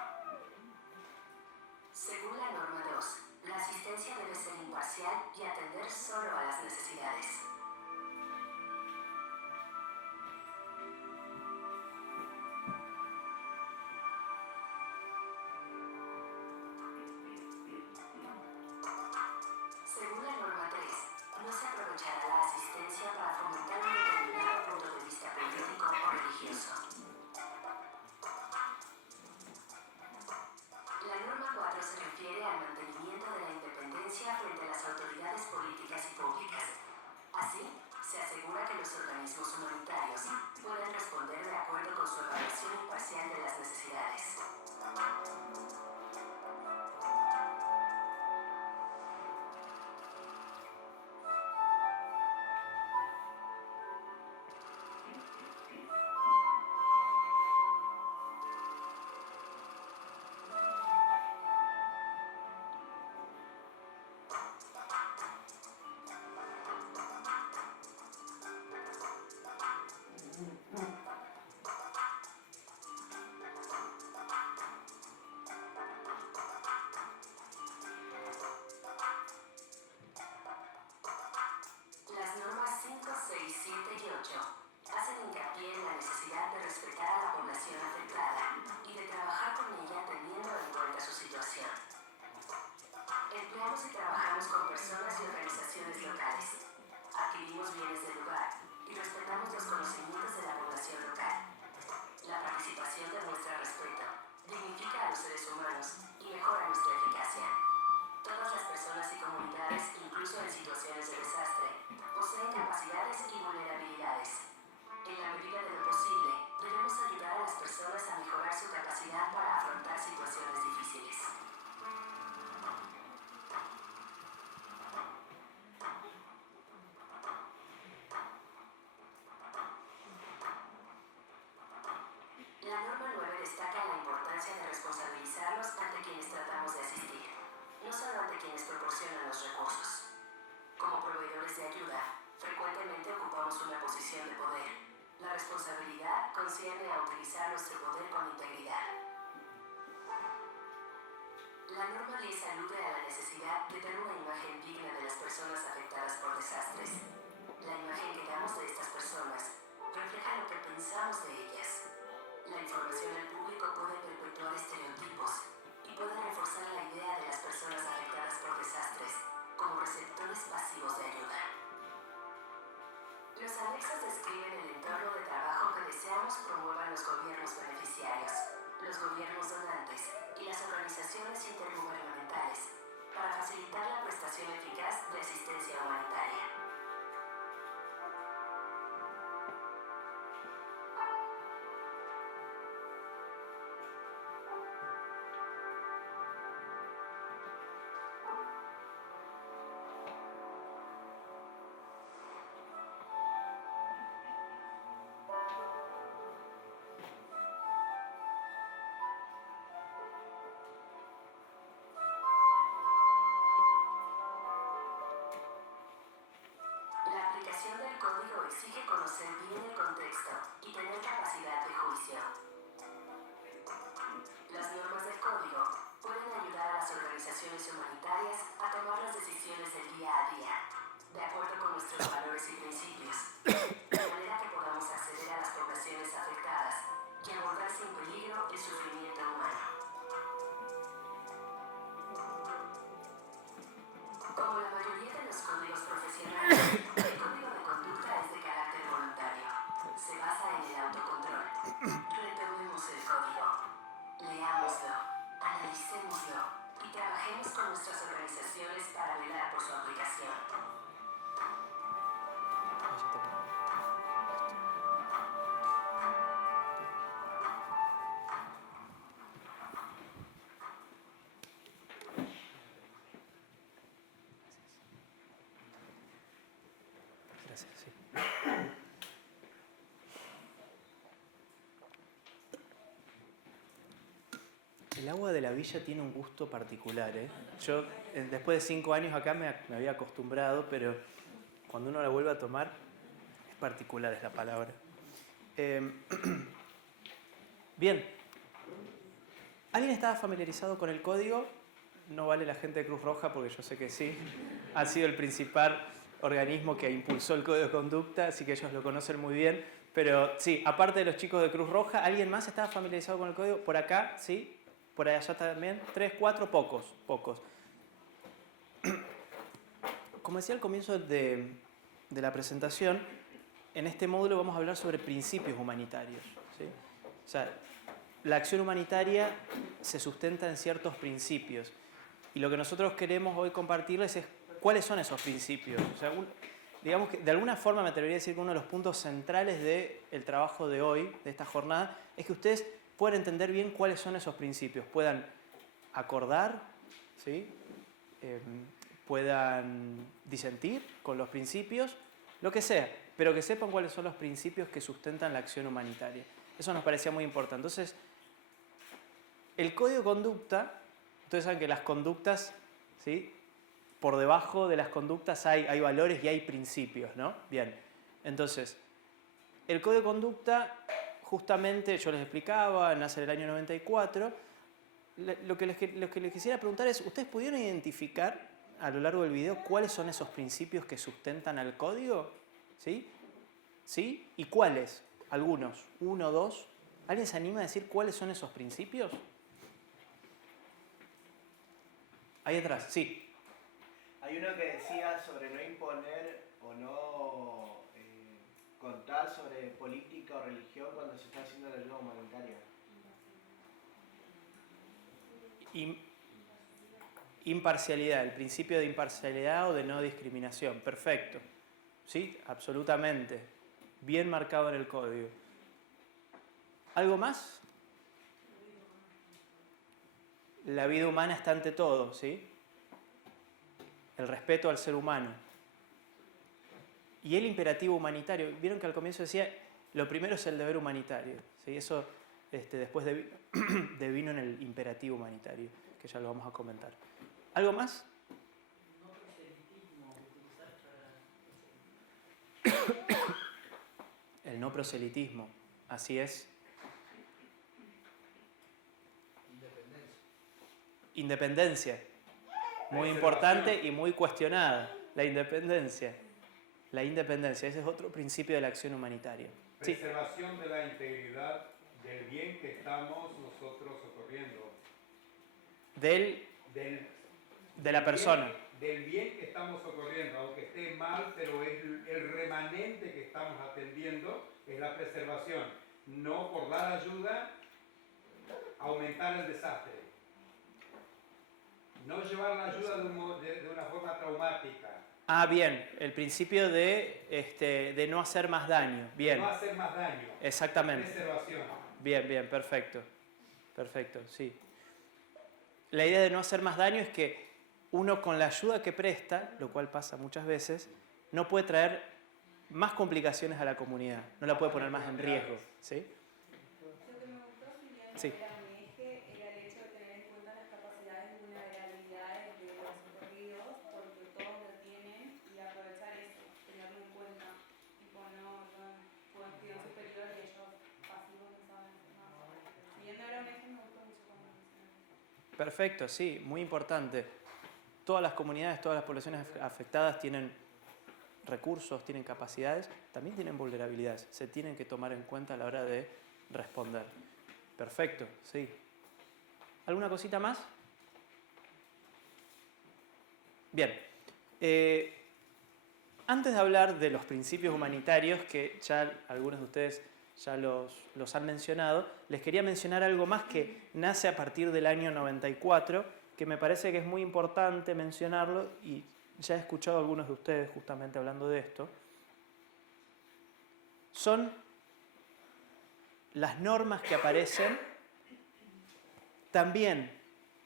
Según la norma 2, la asistencia debe ser imparcial y atender solo a las necesidades. Según la norma 3, no se aprovechará la asistencia para fomentar un determinado punto de vista político o religioso. La norma 4 se refiere al mantenimiento de la independencia frente a las autoridades políticas y públicas. Así, se asegura que los organismos humanitarios puedan responder de acuerdo con su evaluación imparcial de las necesidades. La norma 10 alude a la necesidad de tener una imagen digna de las personas afectadas por desastres. La imagen que damos de estas personas refleja lo que pensamos de ellas. La información al público puede perpetuar estereotipos y puede reforzar la idea de las personas afectadas por desastres como receptores pasivos de ayuda. Los anexos describen el entorno de trabajo que deseamos promuevan los gobiernos beneficiarios, los gobiernos donantes y las organizaciones intergubernamentales para facilitar la prestación eficaz de asistencia humanitaria. La aplicación del código exige conocer bien el contexto y tener capacidad de juicio. Las normas del código pueden ayudar a las organizaciones humanitarias a tomar las decisiones del día a día, de acuerdo con nuestros valores y principios, de manera que podamos acceder a las poblaciones afectadas y abordar sin peligro el sufrimiento humano. Como la mayoría de los códigos profesionales, el código de conducta es de carácter voluntario. Se basa en el autocontrol. Retomemos el código. Leámoslo, analicémoslo y trabajemos con nuestras organizaciones para velar por su aplicación. Gracias, sí. El agua de la villa tiene un gusto particular, ¿eh? Yo, después de 5 años acá me había acostumbrado, pero cuando uno la vuelve a tomar, es particular es la palabra. Bien. ¿Alguien estaba familiarizado con el código? No vale la gente de Cruz Roja, porque yo sé que sí. Ha sido el principal organismo que impulsó el código de conducta, así que ellos lo conocen muy bien. Pero sí, aparte de los chicos de Cruz Roja, ¿alguien más estaba familiarizado con el código? Por acá, sí. Por allá también. 3, 4, pocos. Como decía al comienzo de la presentación, en este módulo vamos a hablar sobre principios humanitarios, ¿sí? O sea, la acción humanitaria se sustenta en ciertos principios. Y lo que nosotros queremos hoy compartirles es cuáles son esos principios. O sea, digamos que de alguna forma me atrevería a decir que uno de los puntos centrales del trabajo de hoy, de esta jornada, es que ustedes puedan entender bien cuáles son esos principios, puedan acordar, ¿sí? Puedan disentir con los principios, lo que sea, pero que sepan cuáles son los principios que sustentan la acción humanitaria. Eso nos parecía muy importante. Entonces, el código de conducta, ustedes saben que las conductas, ¿sí? Por debajo de las conductas hay valores y hay principios, ¿no? Bien, entonces, el código de conducta, justamente, yo les explicaba, nace en el año 94. Lo que les quisiera preguntar es, ¿ustedes pudieron identificar a lo largo del video cuáles son esos principios que sustentan al código? ¿Sí? ¿Sí? ¿Y cuáles? Algunos. 1, 2. ¿Alguien se anima a decir cuáles son esos principios? Ahí atrás, sí. Hay uno que decía sobre no imponer o no contar sobre política o religión cuando se está haciendo la ayuda humanitaria. Imparcialidad, el principio de imparcialidad o de no discriminación. Perfecto. ¿Sí? Absolutamente. Bien marcado en el código. ¿Algo más? La vida humana está ante todo, ¿sí? El respeto al ser humano. Y el imperativo humanitario. Vieron que al comienzo decía, lo primero es el deber humanitario, ¿sí? Eso después devino en el imperativo humanitario, que ya lo vamos a comentar. ¿Algo más? El no proselitismo, así es. Independencia. Muy importante y muy cuestionada. La independencia. La independencia, ese es otro principio de la acción humanitaria. Sí. Preservación de la integridad del bien que estamos nosotros socorriendo. De la persona. Del bien que estamos socorriendo, aunque esté mal, pero es el remanente que estamos atendiendo, es la preservación. No por dar ayuda, aumentar el desastre. No llevar la ayuda de una forma traumática. Ah, bien, el principio de no hacer más daño. Bien. No hacer más daño. Exactamente. Preservación. Bien, bien, perfecto. Perfecto, sí. La idea de no hacer más daño es que uno con la ayuda que presta, lo cual pasa muchas veces, no puede traer más complicaciones a la comunidad, no la puede poner más en riesgo. ¿Sí? Lo que me gustó, Julián, Sí. era un eje, era el hecho de tener en cuenta las capacidades y vulnerabilidades de los socorridos, porque todos lo tienen, y aprovechar eso, tenerlo en cuenta. Tipo, no cuestión superior y ellos pasivos no saben hacer nada. Si bien no era un eje, me gustó mucho como lo mencionaste. Perfecto, sí, muy importante. Todas las comunidades, todas las poblaciones afectadas tienen recursos, tienen capacidades, también tienen vulnerabilidades. Se tienen que tomar en cuenta a la hora de responder. Perfecto, sí. ¿Alguna cosita más? Bien. Antes de hablar de los principios humanitarios, que ya algunos de ustedes ya los han mencionado, les quería mencionar algo más que nace a partir del año 94, que me parece que es muy importante mencionarlo, y ya he escuchado a algunos de ustedes justamente hablando de esto. Son las normas que aparecen también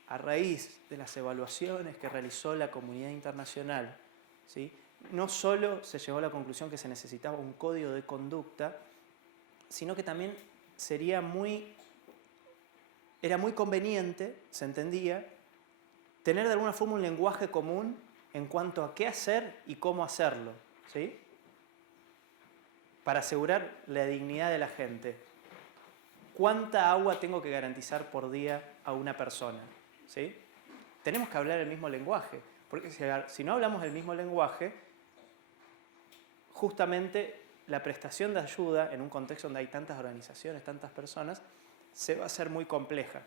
a raíz de las evaluaciones que realizó la comunidad internacional, ¿sí? No solo se llegó a la conclusión que se necesitaba un código de conducta, sino que también era muy conveniente, se entendía, tener de alguna forma un lenguaje común en cuanto a qué hacer y cómo hacerlo, ¿sí? Para asegurar la dignidad de la gente. ¿Cuánta agua tengo que garantizar por día a una persona? ¿Sí? Tenemos que hablar el mismo lenguaje, porque si no hablamos el mismo lenguaje, justamente la prestación de ayuda en un contexto donde hay tantas organizaciones, tantas personas, se va a hacer muy compleja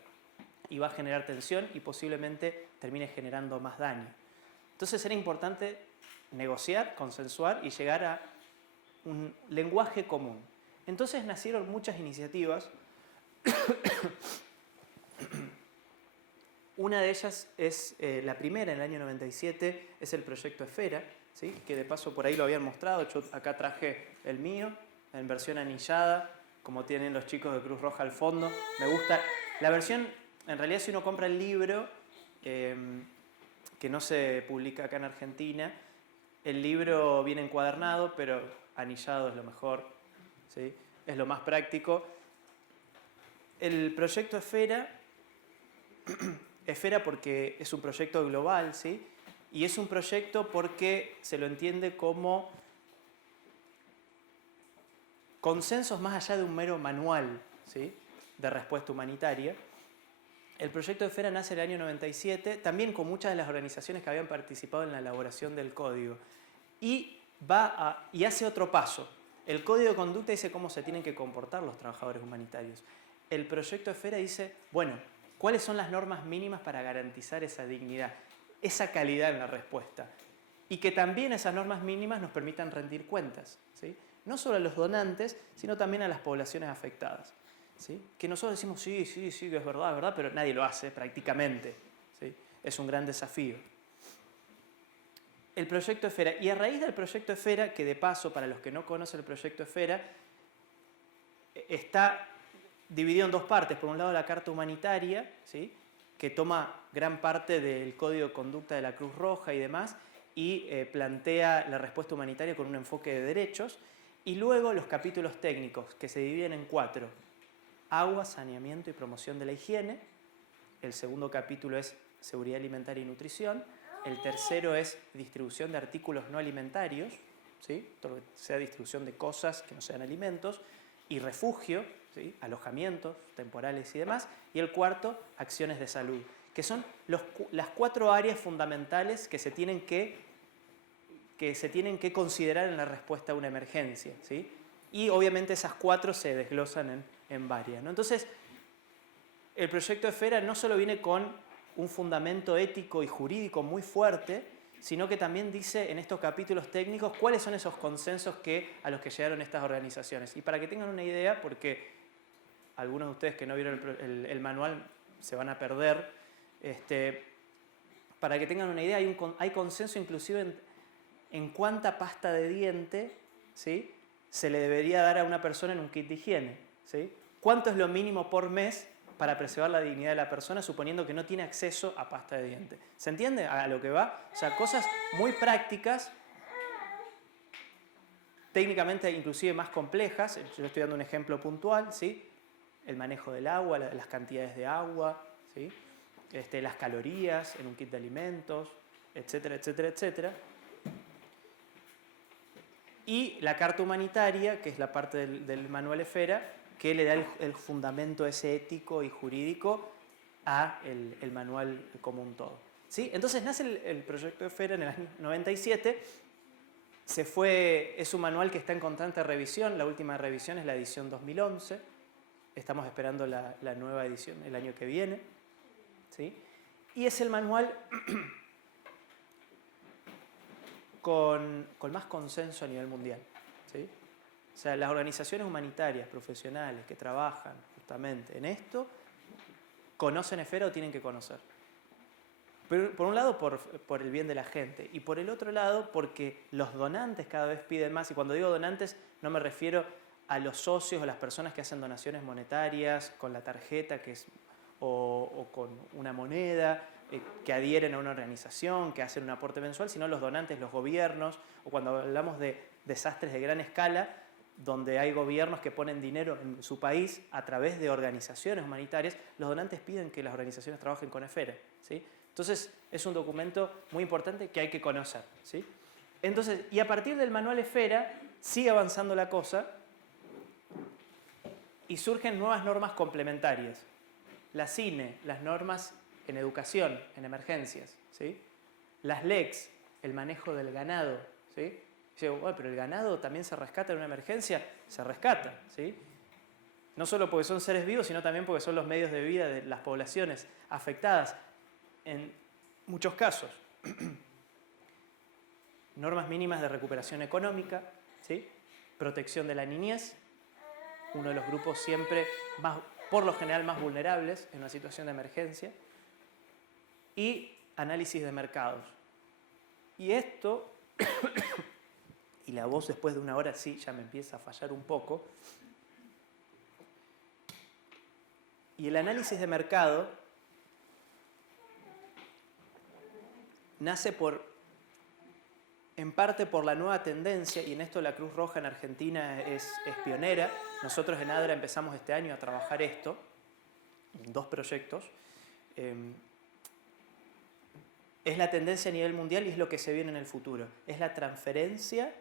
y va a generar tensión y posiblemente termine generando más daño. Entonces era importante negociar, consensuar y llegar a un lenguaje común. Entonces nacieron muchas iniciativas. Una de ellas es la primera, en el año 97, es el proyecto Esfera, ¿sí? Que de paso por ahí lo habían mostrado. Yo acá traje el mío, en versión anillada, como tienen los chicos de Cruz Roja al fondo. Me gusta. La versión, en realidad, si uno compra el libro, que no se publica acá en Argentina, el libro viene encuadernado, pero anillado es lo mejor, ¿sí? Es lo más práctico. El proyecto Esfera, Esfera porque es un proyecto global, ¿sí? Y es un proyecto porque se lo entiende como consensos más allá de un mero manual, ¿sí? De respuesta humanitaria. El proyecto Esfera nace en el año 97, también con muchas de las organizaciones que habían participado en la elaboración del código. Y hace otro paso. El código de conducta dice cómo se tienen que comportar los trabajadores humanitarios. El proyecto Esfera dice, bueno, ¿cuáles son las normas mínimas para garantizar esa dignidad, esa calidad en la respuesta? Y que también esas normas mínimas nos permitan rendir cuentas, ¿sí? No solo a los donantes, sino también a las poblaciones afectadas, ¿sí? Que nosotros decimos, sí, que es verdad, pero nadie lo hace prácticamente, ¿sí? Es un gran desafío. El proyecto Esfera. Y a raíz del proyecto Esfera, que de paso, para los que no conocen el proyecto Esfera, está dividido en dos partes. Por un lado, la Carta Humanitaria, ¿sí? Que toma gran parte del Código de Conducta de la Cruz Roja y demás, y plantea la respuesta humanitaria con un enfoque de derechos. Y luego los capítulos técnicos, que se dividen en 4. Agua, saneamiento y promoción de la higiene. El segundo capítulo es seguridad alimentaria y nutrición. El tercero es distribución de artículos no alimentarios, ¿sí? Todo lo que sea distribución de cosas que no sean alimentos. Y refugio, ¿sí? Alojamientos temporales y demás. Y el cuarto, acciones de salud, que son las 4 áreas fundamentales que se tienen que considerar en la respuesta a una emergencia, ¿sí? Y obviamente esas 4 se desglosan en varias, ¿no? Entonces, el proyecto Esfera no solo viene con un fundamento ético y jurídico muy fuerte, sino que también dice en estos capítulos técnicos cuáles son esos consensos a los que llegaron estas organizaciones. Y para que tengan una idea, porque algunos de ustedes que no vieron el manual se van a perder, para que tengan una idea, hay consenso inclusive en cuánta pasta de diente, ¿sí?, se le debería dar a una persona en un kit de higiene, ¿sí? ¿Cuánto es lo mínimo por mes para preservar la dignidad de la persona, suponiendo que no tiene acceso a pasta de diente? ¿Se entiende a lo que va? O sea, cosas muy prácticas, técnicamente inclusive más complejas. Yo estoy dando un ejemplo puntual, ¿sí? El manejo del agua, las cantidades de agua, ¿sí? Las calorías en un kit de alimentos, etcétera, etcétera, etcétera. Y la carta humanitaria, que es la parte del manual Esfera, que le da el fundamento ese ético y jurídico a el manual como un todo, ¿sí? Entonces nace el proyecto Esfera en el año 97. Es un manual que está en constante revisión. La última revisión es la edición 2011. Estamos esperando la nueva edición el año que viene, ¿sí? Y es el manual con más consenso a nivel mundial, ¿sí? O sea, las organizaciones humanitarias, profesionales que trabajan justamente en esto, conocen Esfera o tienen que conocer. Pero, por un lado, por el bien de la gente, y por el otro lado, porque los donantes cada vez piden más. Y cuando digo donantes, no me refiero a los socios o las personas que hacen donaciones monetarias con la tarjeta o con una moneda, que adhieren a una organización, que hacen un aporte mensual, sino los donantes, los gobiernos, o cuando hablamos de desastres de gran escala, donde hay gobiernos que ponen dinero en su país a través de organizaciones humanitarias, los donantes piden que las organizaciones trabajen con Esfera, ¿sí? Entonces, es un documento muy importante que hay que conocer, ¿sí? Entonces, y a partir del manual Esfera, sigue avanzando la cosa y surgen nuevas normas complementarias. La CINE, las normas en educación, en emergencias, ¿sí? Las LECs, el manejo del ganado, ¿sí? Dice, bueno, pero el ganado también se rescata en una emergencia. Se rescata, ¿sí? No solo porque son seres vivos, sino también porque son los medios de vida de las poblaciones afectadas en muchos casos. Normas mínimas de recuperación económica, ¿sí? Protección de la niñez, uno de los grupos siempre por lo general más vulnerables en una situación de emergencia, y análisis de mercados. Y esto, y la voz después de una hora sí ya me empieza a fallar un poco, y el análisis de mercado nace en parte por la nueva tendencia, y en esto la Cruz Roja en Argentina es pionera. Nosotros en ADRA empezamos este año a trabajar esto, en 2 proyectos. Es la tendencia a nivel mundial y es lo que se viene en el futuro. Es la transferencia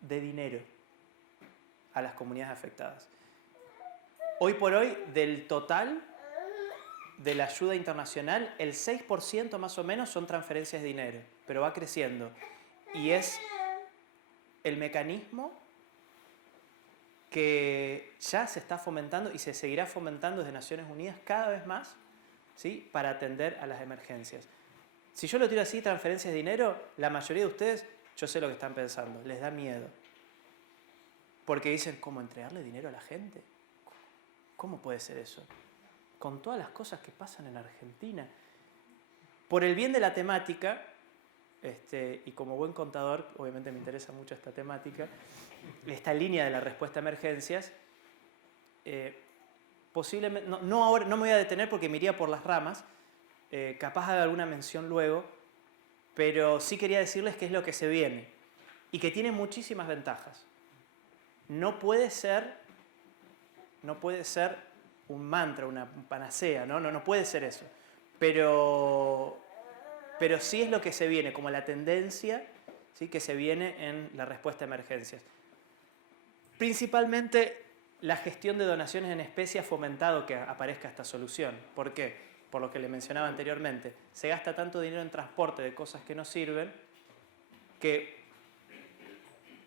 de dinero a las comunidades afectadas. Hoy por hoy, del total de la ayuda internacional, el 6% más o menos son transferencias de dinero, pero va creciendo. Y es el mecanismo que ya se está fomentando y se seguirá fomentando desde Naciones Unidas cada vez más, ¿sí?, para atender a las emergencias. Si yo lo tiro así, transferencias de dinero, la mayoría de ustedes, yo sé lo que están pensando, les da miedo. Porque dicen, ¿cómo entregarle dinero a la gente? ¿Cómo puede ser eso? Con todas las cosas que pasan en Argentina. Por el bien de la temática, y como buen contador, obviamente me interesa mucho esta temática, esta línea de la respuesta a emergencias, posiblemente, ahora no me voy a detener porque me iría por las ramas, capaz haga alguna mención luego, pero sí quería decirles qué es lo que se viene y que tiene muchísimas ventajas. No puede ser un mantra, una panacea, no puede ser eso, pero sí es lo que se viene, como la tendencia, ¿sí?, que se viene en la respuesta a emergencias. Principalmente la gestión de donaciones en especie ha fomentado que aparezca esta solución. ¿Por qué? por lo que le mencionaba anteriormente, se gasta tanto dinero en transporte de cosas que no sirven, que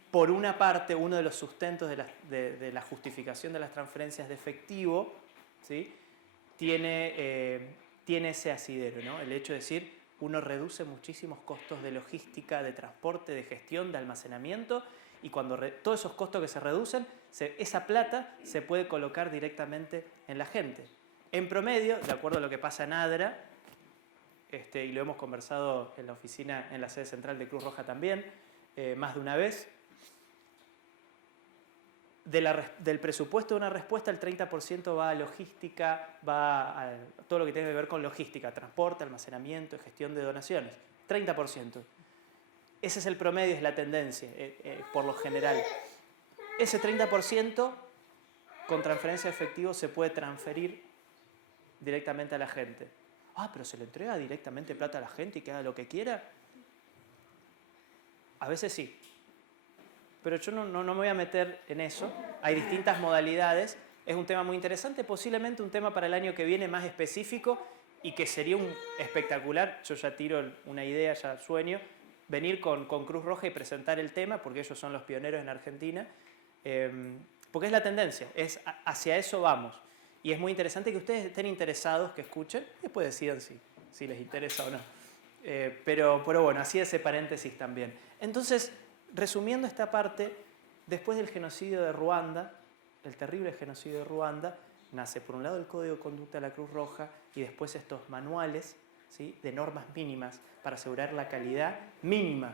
por una parte uno de los sustentos de la justificación de las transferencias de efectivo, ¿sí?, tiene ese asidero, ¿no? El hecho de decir, uno reduce muchísimos costos de logística, de transporte, de gestión, de almacenamiento, y cuando todos esos costos que se reducen, esa plata se puede colocar directamente en la gente. En promedio, de acuerdo a lo que pasa en ADRA, y lo hemos conversado en la oficina, en la sede central de Cruz Roja también, más de una vez, del presupuesto de una respuesta, el 30% va a logística, va a todo lo que tiene que ver con logística, transporte, almacenamiento, gestión de donaciones. 30%. Ese es el promedio, es la tendencia, por lo general. Ese 30% con transferencia de efectivo se puede transferir directamente a la gente. Ah, pero se le entrega directamente plata a la gente y que haga lo que quiera. A veces sí. Pero yo no me voy a meter en eso. Hay distintas modalidades. Es un tema muy interesante, posiblemente un tema para el año que viene más específico y que sería un espectacular, yo ya tiro una idea, ya sueño, venir con Cruz Roja y presentar el tema, porque ellos son los pioneros en Argentina, porque es la tendencia, hacia eso vamos. Y es muy interesante que ustedes estén interesados, que escuchen, y después decidan si les interesa o no. Pero bueno, así ese paréntesis también. Entonces, resumiendo esta parte, después del genocidio de Ruanda, el terrible genocidio de Ruanda, nace por un lado el Código de Conducta de la Cruz Roja y después estos manuales, ¿sí?, de normas mínimas para asegurar la calidad mínima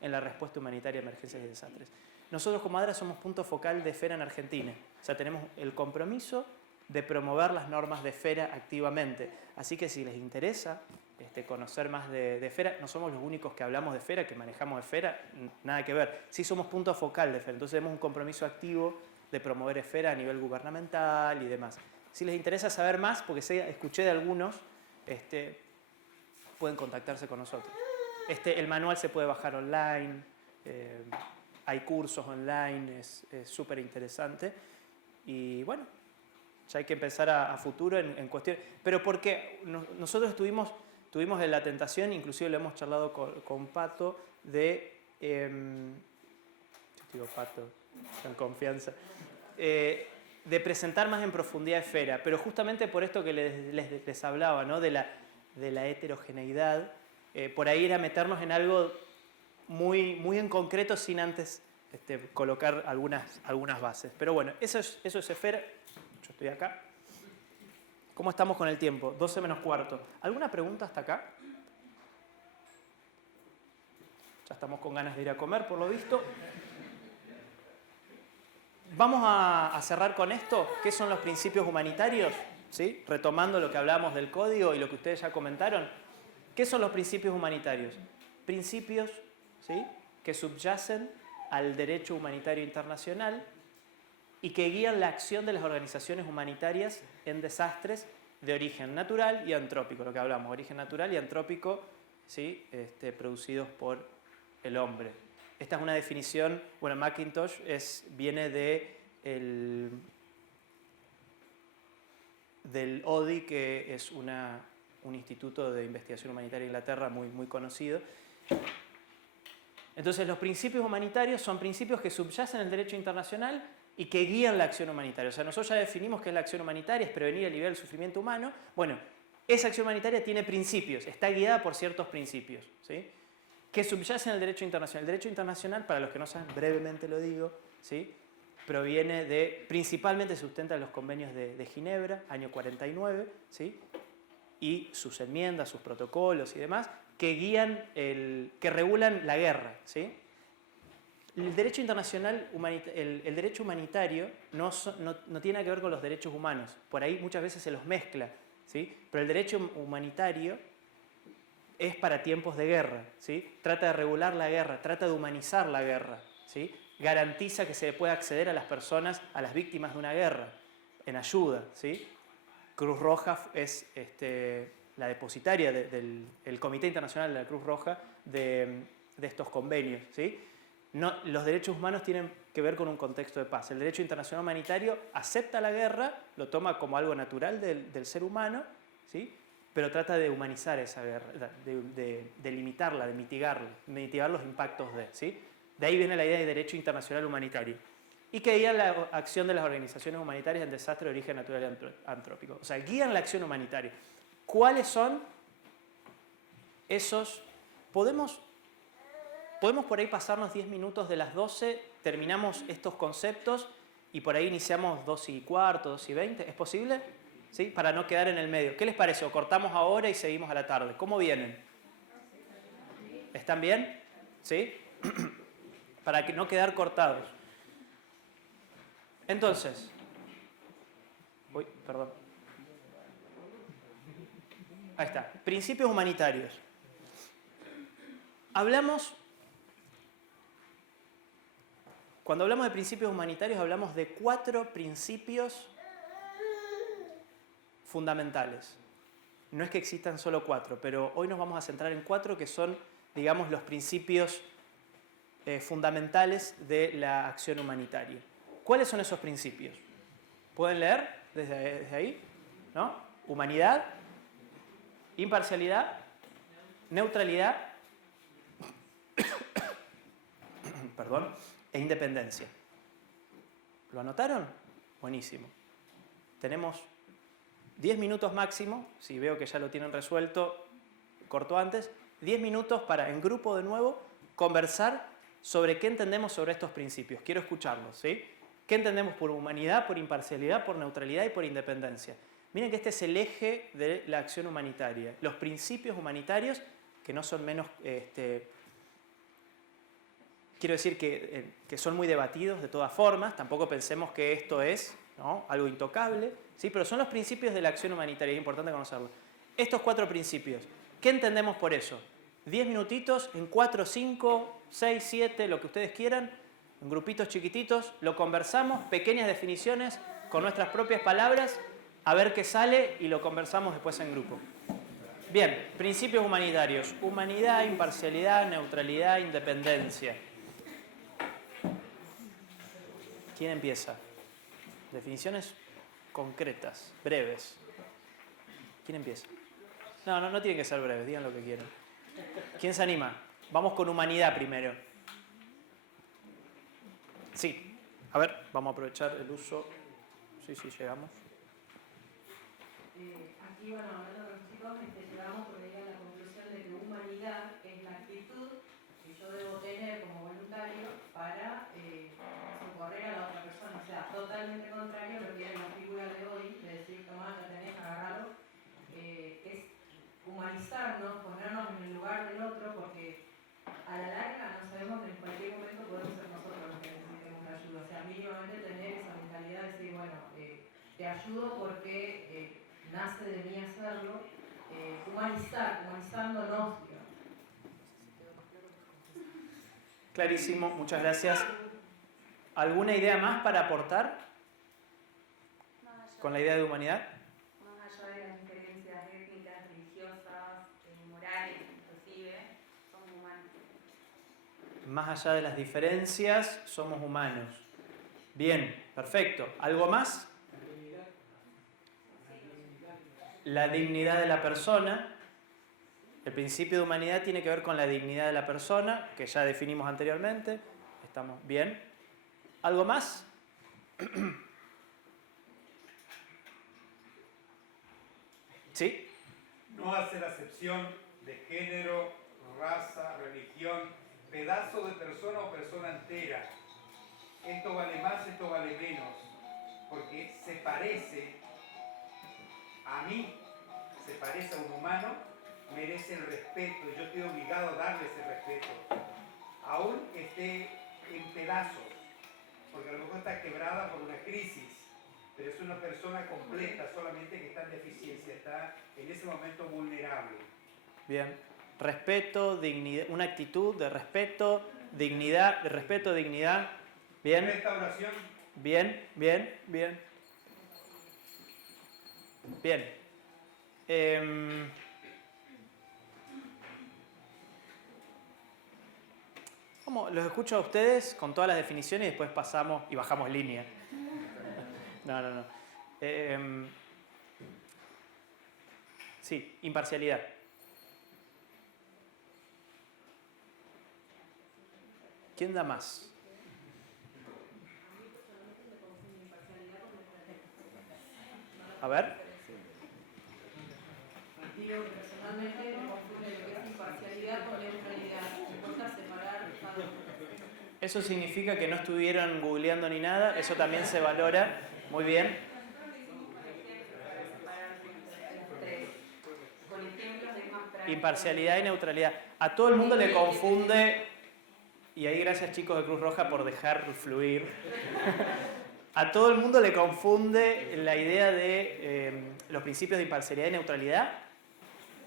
en la respuesta humanitaria a emergencias y desastres. Nosotros como ADRA somos punto focal de FERA en Argentina. O sea, tenemos el compromiso de promover las normas de FERA activamente. Así que si les interesa conocer más de FERA, no somos los únicos que hablamos de FERA, que manejamos de FERA, nada que ver. Sí somos punto focal de FERA, entonces tenemos un compromiso activo de promover FERA a nivel gubernamental y demás. Si les interesa saber más, porque escuché de algunos, pueden contactarse con nosotros. El manual se puede bajar online, hay cursos online, es súper interesante. Y bueno, ya hay que pensar a futuro en cuestiones. Pero porque nosotros tuvimos la tentación, inclusive lo hemos charlado con Pato, Pato, con confianza, de presentar más en profundidad FERA, pero justamente por esto que les hablaba, ¿no?, de la heterogeneidad, por ahí era meternos en algo muy en concreto sin antes colocar algunas bases. Pero bueno, eso es FERA. Yo estoy acá. ¿Cómo estamos con el tiempo? 12 menos cuarto. ¿Alguna pregunta hasta acá? Ya estamos con ganas de ir a comer, por lo visto. Vamos a cerrar con esto. ¿Qué son los principios humanitarios? ¿Sí? Retomando lo que hablábamos del código y lo que ustedes ya comentaron. ¿Qué son los principios humanitarios? Principios, ¿sí?, que subyacen al derecho humanitario internacional y que guían la acción de las organizaciones humanitarias en desastres de origen natural y antrópico, lo que hablamos, origen natural y antrópico, ¿sí?, producidos por el hombre. Esta es una definición, bueno, McIntosh viene del ODI, que es un instituto de investigación humanitaria en Inglaterra muy conocido. Entonces, los principios humanitarios son principios que subyacen el derecho internacional y que guían la acción humanitaria. O sea, nosotros ya definimos qué es la acción humanitaria, es prevenir el nivel del sufrimiento humano. Bueno, esa acción humanitaria tiene principios, está guiada por ciertos principios, ¿sí?, que subyacen el derecho internacional. El derecho internacional, para los que no saben, brevemente lo digo, ¿sí?, principalmente se sustenta en los convenios de Ginebra, año 49, ¿sí?, y sus enmiendas, sus protocolos y demás, que regulan la guerra, ¿sí? El derecho internacional, el derecho humanitario no tiene que ver con los derechos humanos. Por ahí muchas veces se los mezcla, ¿sí? Pero el derecho humanitario es para tiempos de guerra, ¿sí? Trata de regular la guerra, trata de humanizar la guerra, ¿sí? Garantiza que se pueda acceder a las personas, a las víctimas de una guerra, en ayuda, ¿sí? Cruz Roja es la depositaria del Comité Internacional de la Cruz Roja de estos convenios, ¿sí? Los derechos humanos tienen que ver con un contexto de paz. El derecho internacional humanitario acepta la guerra, lo toma como algo natural del ser humano, ¿sí? Pero trata de humanizar esa guerra, de limitarla, de mitigar los impactos de, ¿sí? De ahí viene la idea de derecho internacional humanitario. Y que guía la acción de las organizaciones humanitarias en desastre de origen natural y antrópico. O sea, guían la acción humanitaria. ¿Cuáles son esos? Podemos por ahí pasarnos 10 minutos de las 12, terminamos estos conceptos y por ahí iniciamos 2:15, 2:20. ¿Es posible? ¿Sí? Para no quedar en el medio. ¿Qué les parece? ¿O cortamos ahora y seguimos a la tarde? ¿Cómo vienen? ¿Están bien? ¿Sí? Para no quedar cortados. Entonces, uy, perdón. Ahí está. Principios humanitarios. Cuando hablamos de principios humanitarios, hablamos de 4 principios fundamentales. No es que existan solo 4, pero hoy nos vamos a centrar en 4 que son, digamos, los principios fundamentales de la acción humanitaria. ¿Cuáles son esos principios? ¿Pueden leer desde ahí? ¿No? Humanidad, imparcialidad, neutralidad, perdón, e independencia. ¿Lo anotaron? Buenísimo. Tenemos 10 minutos máximo, si veo que ya lo tienen resuelto, corto antes, 10 minutos para, en grupo de nuevo, conversar sobre qué entendemos sobre estos principios. Quiero escucharlos, ¿sí? ¿Qué entendemos por humanidad, por imparcialidad, por neutralidad y por independencia? Miren que este es el eje de la acción humanitaria. Los principios humanitarios, que no son menos, quiero decir que son muy debatidos de todas formas, tampoco pensemos que esto es, ¿no?, algo intocable, ¿sí? Pero son los principios de la acción humanitaria, es importante conocerlos. Estos 4 principios, ¿qué entendemos por eso? 10 minutitos, en 4, 5, 6, 7, lo que ustedes quieran, en grupitos chiquititos, lo conversamos, pequeñas definiciones con nuestras propias palabras, a ver qué sale y lo conversamos después en grupo. Bien, principios humanitarios. Humanidad, imparcialidad, neutralidad, independencia. ¿Quién empieza? Definiciones concretas, breves. ¿Quién empieza? No tienen que ser breves, digan lo que quieran. ¿Quién se anima? Vamos con humanidad primero. Sí, a ver, vamos a aprovechar el uso. Sí, llegamos. Aquí, bueno, hablando con los chicos, llegamos por ahí a la conclusión de que humanidad es la actitud que yo debo tener como voluntario para socorrer a la otra persona. O sea, totalmente contrario a lo que es la figura de hoy, de decir, tomá, lo tenés, agarrado. Es humanizarnos, ponernos en el lugar del otro, porque a la larga no sabemos que en cualquier momento podemos ser nosotros los que necesitemos la ayuda. O sea, mínimamente tener esa mentalidad de decir, bueno, te ayudo porque nace de mí hacerlo, humanizándonos, digamos. Clarísimo, muchas gracias. ¿Alguna idea más para aportar con la idea de humanidad? Más allá de las diferencias étnicas, religiosas, morales, inclusive, somos humanos. Más allá de las diferencias, somos humanos. Bien, perfecto. ¿Algo más? La dignidad de la persona. El principio de humanidad tiene que ver con la dignidad de la persona, que ya definimos anteriormente. ¿Estamos bien? ¿Algo más? ¿Sí? No hacer acepción de género, raza, religión, pedazo de persona o persona entera. Esto vale más, esto vale menos, porque se parece a mí, se parece a un humano, merece el respeto, y yo estoy obligado a darle ese respeto, aún esté en pedazos, porque a lo mejor está quebrada por una crisis, pero es una persona completa, solamente que está en deficiencia, está en ese momento vulnerable. Bien. Respeto, dignidad, una actitud de respeto, dignidad, Bien. Restauración. Bien. Los escucho a ustedes con todas las definiciones y después pasamos y bajamos línea. No. Sí, imparcialidad. ¿Quién da más? A ver. Digo, personalmente me confunde lo que es imparcialidad con neutralidad. Me importa separar cada uno. Eso significa que no estuvieron googleando ni nada, eso también se valora. Muy bien. Imparcialidad y neutralidad. A todo el mundo le confunde, y ahí gracias chicos de Cruz Roja por dejar fluir, a todo el mundo le confunde la idea de los principios de imparcialidad y neutralidad.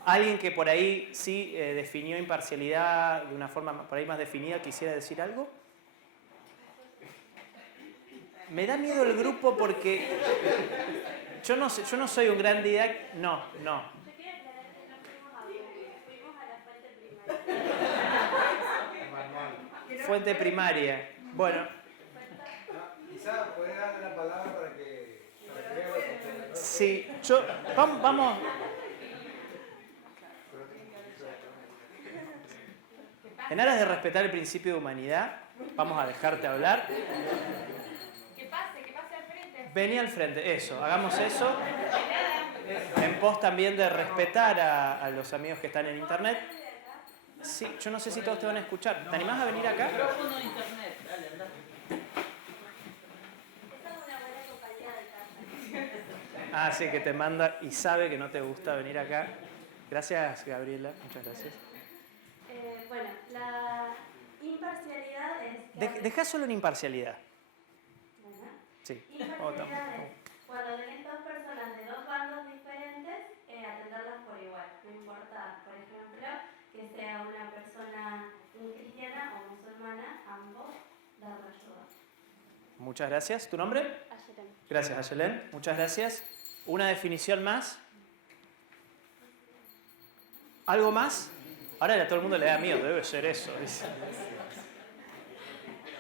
Alguien que por ahí sí definió imparcialidad de una forma por ahí más definida, ¿quisiera decir algo? Me da miedo el grupo porque yo no soy un gran didáctico. No. Yo quiero aclarar que no fuimos a Google, fuimos a la fuente primaria. Fuente primaria. Bueno. Quizá puede darle la palabra para que vea. Sí, vamos. En aras de respetar el principio de humanidad, vamos a dejarte hablar. Que pase al frente. Vení al frente, eso, hagamos eso. En pos también de respetar a los amigos que están en internet. Sí, yo no sé si todos te van a escuchar. ¿Te animás a venir acá? Micrófono de internet, dale, anda. Esta es una buena compañía de casa. Ah, sí, que te manda y sabe que no te gusta venir acá. Gracias, Gabriela, muchas gracias. Bueno, la imparcialidad es... Dejá solo en imparcialidad. Bueno, Sí. imparcialidad es cuando vienen dos personas de dos bandos diferentes, atenderlas por igual. No importa, por ejemplo, que sea una persona cristiana o musulmana, ambos darle ayuda. Muchas gracias. ¿Tu nombre? Ayelen. Gracias, Ayelen. Muchas gracias. ¿Una definición más? ¿Algo más? Ahora a todo el mundo le da miedo, debe ser eso.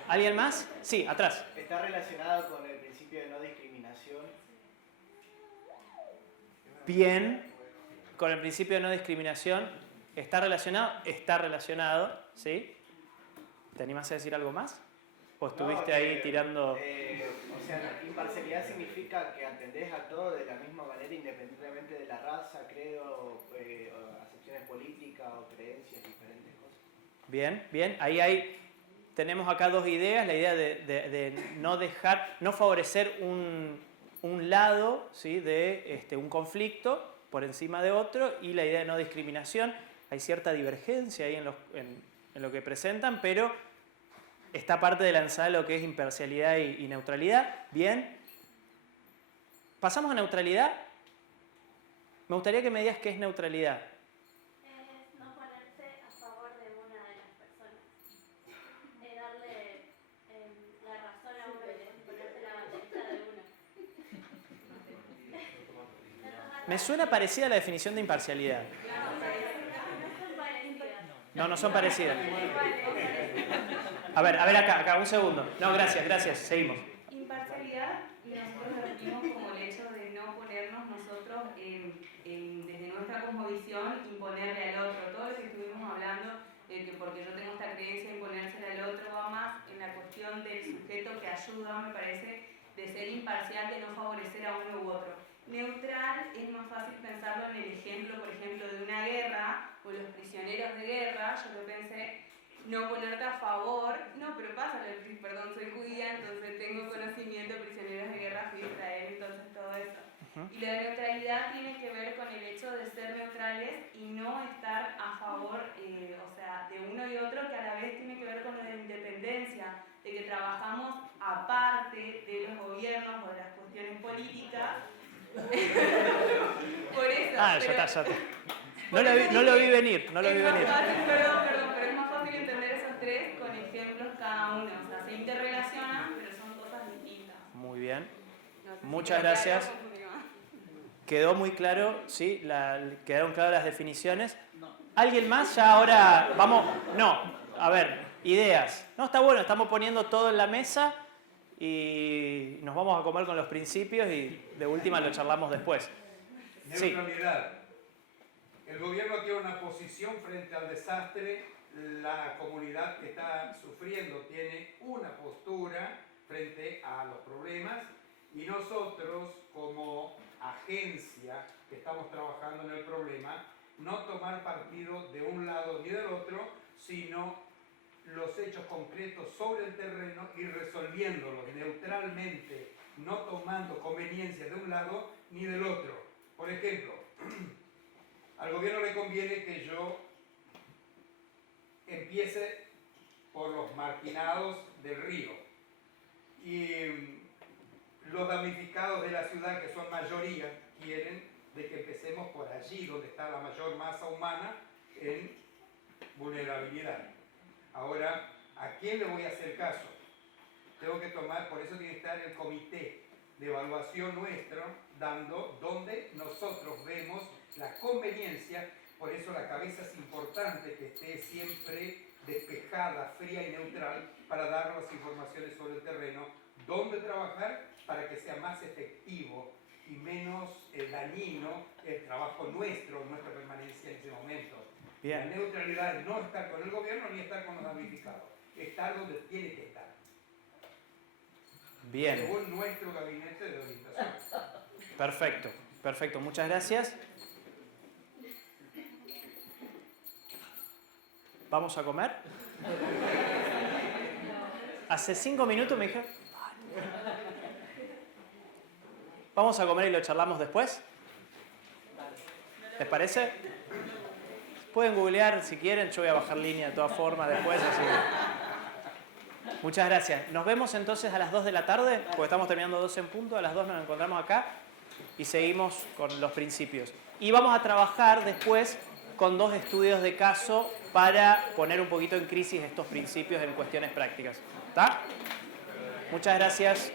¿Alguien más? Sí, atrás. Está relacionado con el principio de no discriminación. Bien, con el principio de no discriminación. ¿Está relacionado, ¿sí? ¿Te animas a decir algo más? ¿O estuviste ahí tirando...? O sea, la imparcialidad significa que atendés a todo de la misma manera, independientemente de la raza, credo, acepciones políticas o creencias, diferentes cosas. Bien. Ahí tenemos acá dos ideas. La idea de no favorecer un lado, ¿sí? De un conflicto por encima de otro, y la idea de no discriminación. Hay cierta divergencia ahí en lo que presentan, pero está parte de la ensalada lo que es imparcialidad y neutralidad. Bien. Pasamos a neutralidad. Me gustaría que me digas qué es neutralidad. Es no ponerse a favor de una de las personas. Darle la razón a uno y ponerse la banderita de uno. Me suena parecida a la definición de imparcialidad. No son parecidas. A ver acá, un segundo. No, gracias, seguimos. Imparcialidad, nosotros lo definimos como el hecho de no ponernos nosotros desde nuestra cosmovisión, imponerle al otro. Todo lo que estuvimos hablando, que porque yo tengo esta creencia, imponérsela al otro, va más en la cuestión del sujeto que ayuda, me parece, de ser imparcial, de no favorecer a uno u otro. Neutral es más fácil pensarlo en el ejemplo, por ejemplo, de una guerra o los prisioneros de guerra. Yo lo pensé, no ponerte a favor, no, pero pásalo, perdón, soy judía, entonces tengo conocimiento de prisioneros de guerra, fui a Israel, entonces todo eso. Y la neutralidad tiene que ver con el hecho de ser neutrales y no estar a favor, de uno y otro, que a la vez tiene que ver con la independencia, de que trabajamos aparte de los gobiernos o de las cuestiones políticas. Por eso. Ya está. No lo vi venir. Perdón, pero es más fácil entender esos tres con ejemplos cada uno. O sea, se interrelacionan, pero son cosas distintas. Muy bien. No sé si Muchas quedó gracias. claro, confundió. Quedó muy claro, sí, quedaron claras las definiciones. ¿Alguien más? Ya ahora vamos. No, a ver, ideas. No, está bueno, estamos poniendo todo en la mesa y nos vamos a comer con los principios y de última lo charlamos después. Neutralidad. El gobierno tiene una posición frente al desastre, la comunidad que está sufriendo tiene una postura frente a los problemas y nosotros como agencia que estamos trabajando en el problema, no tomar partido de un lado ni del otro, sino los hechos concretos sobre el terreno y resolviéndolos neutralmente, no tomando conveniencia de un lado ni del otro. Por ejemplo, al gobierno le conviene que yo empiece por los marginados del río y los damnificados de la ciudad, que son mayoría, quieren de que empecemos por allí, donde está la mayor masa humana en vulnerabilidad. Ahora, ¿a quién le voy a hacer caso? Tengo que tomar, por eso tiene que estar el comité de evaluación nuestro, dando donde nosotros vemos la conveniencia. Por eso la cabeza es importante que esté siempre despejada, fría y neutral para dar las informaciones sobre el terreno, dónde trabajar para que sea más efectivo y menos dañino el trabajo nuestro, nuestra permanencia en ese momento. Bien. La neutralidad es no estar con el gobierno ni estar con los damnificados, estar donde tiene que estar. Bien. Según nuestro gabinete de orientación. Perfecto, perfecto. Muchas gracias. ¿Vamos a comer? Hace 5 minutos me dije... ¿Vamos a comer y lo charlamos después? ¿Les parece? Pueden googlear si quieren, yo voy a bajar línea de todas formas después. Así que... Muchas gracias. Nos vemos entonces a las 2 de la tarde, porque estamos terminando 2 en punto. A las 2 nos encontramos acá y seguimos con los principios. Y vamos a trabajar después con 2 estudios de caso para poner un poquito en crisis estos principios en cuestiones prácticas. ¿Está? Muchas gracias.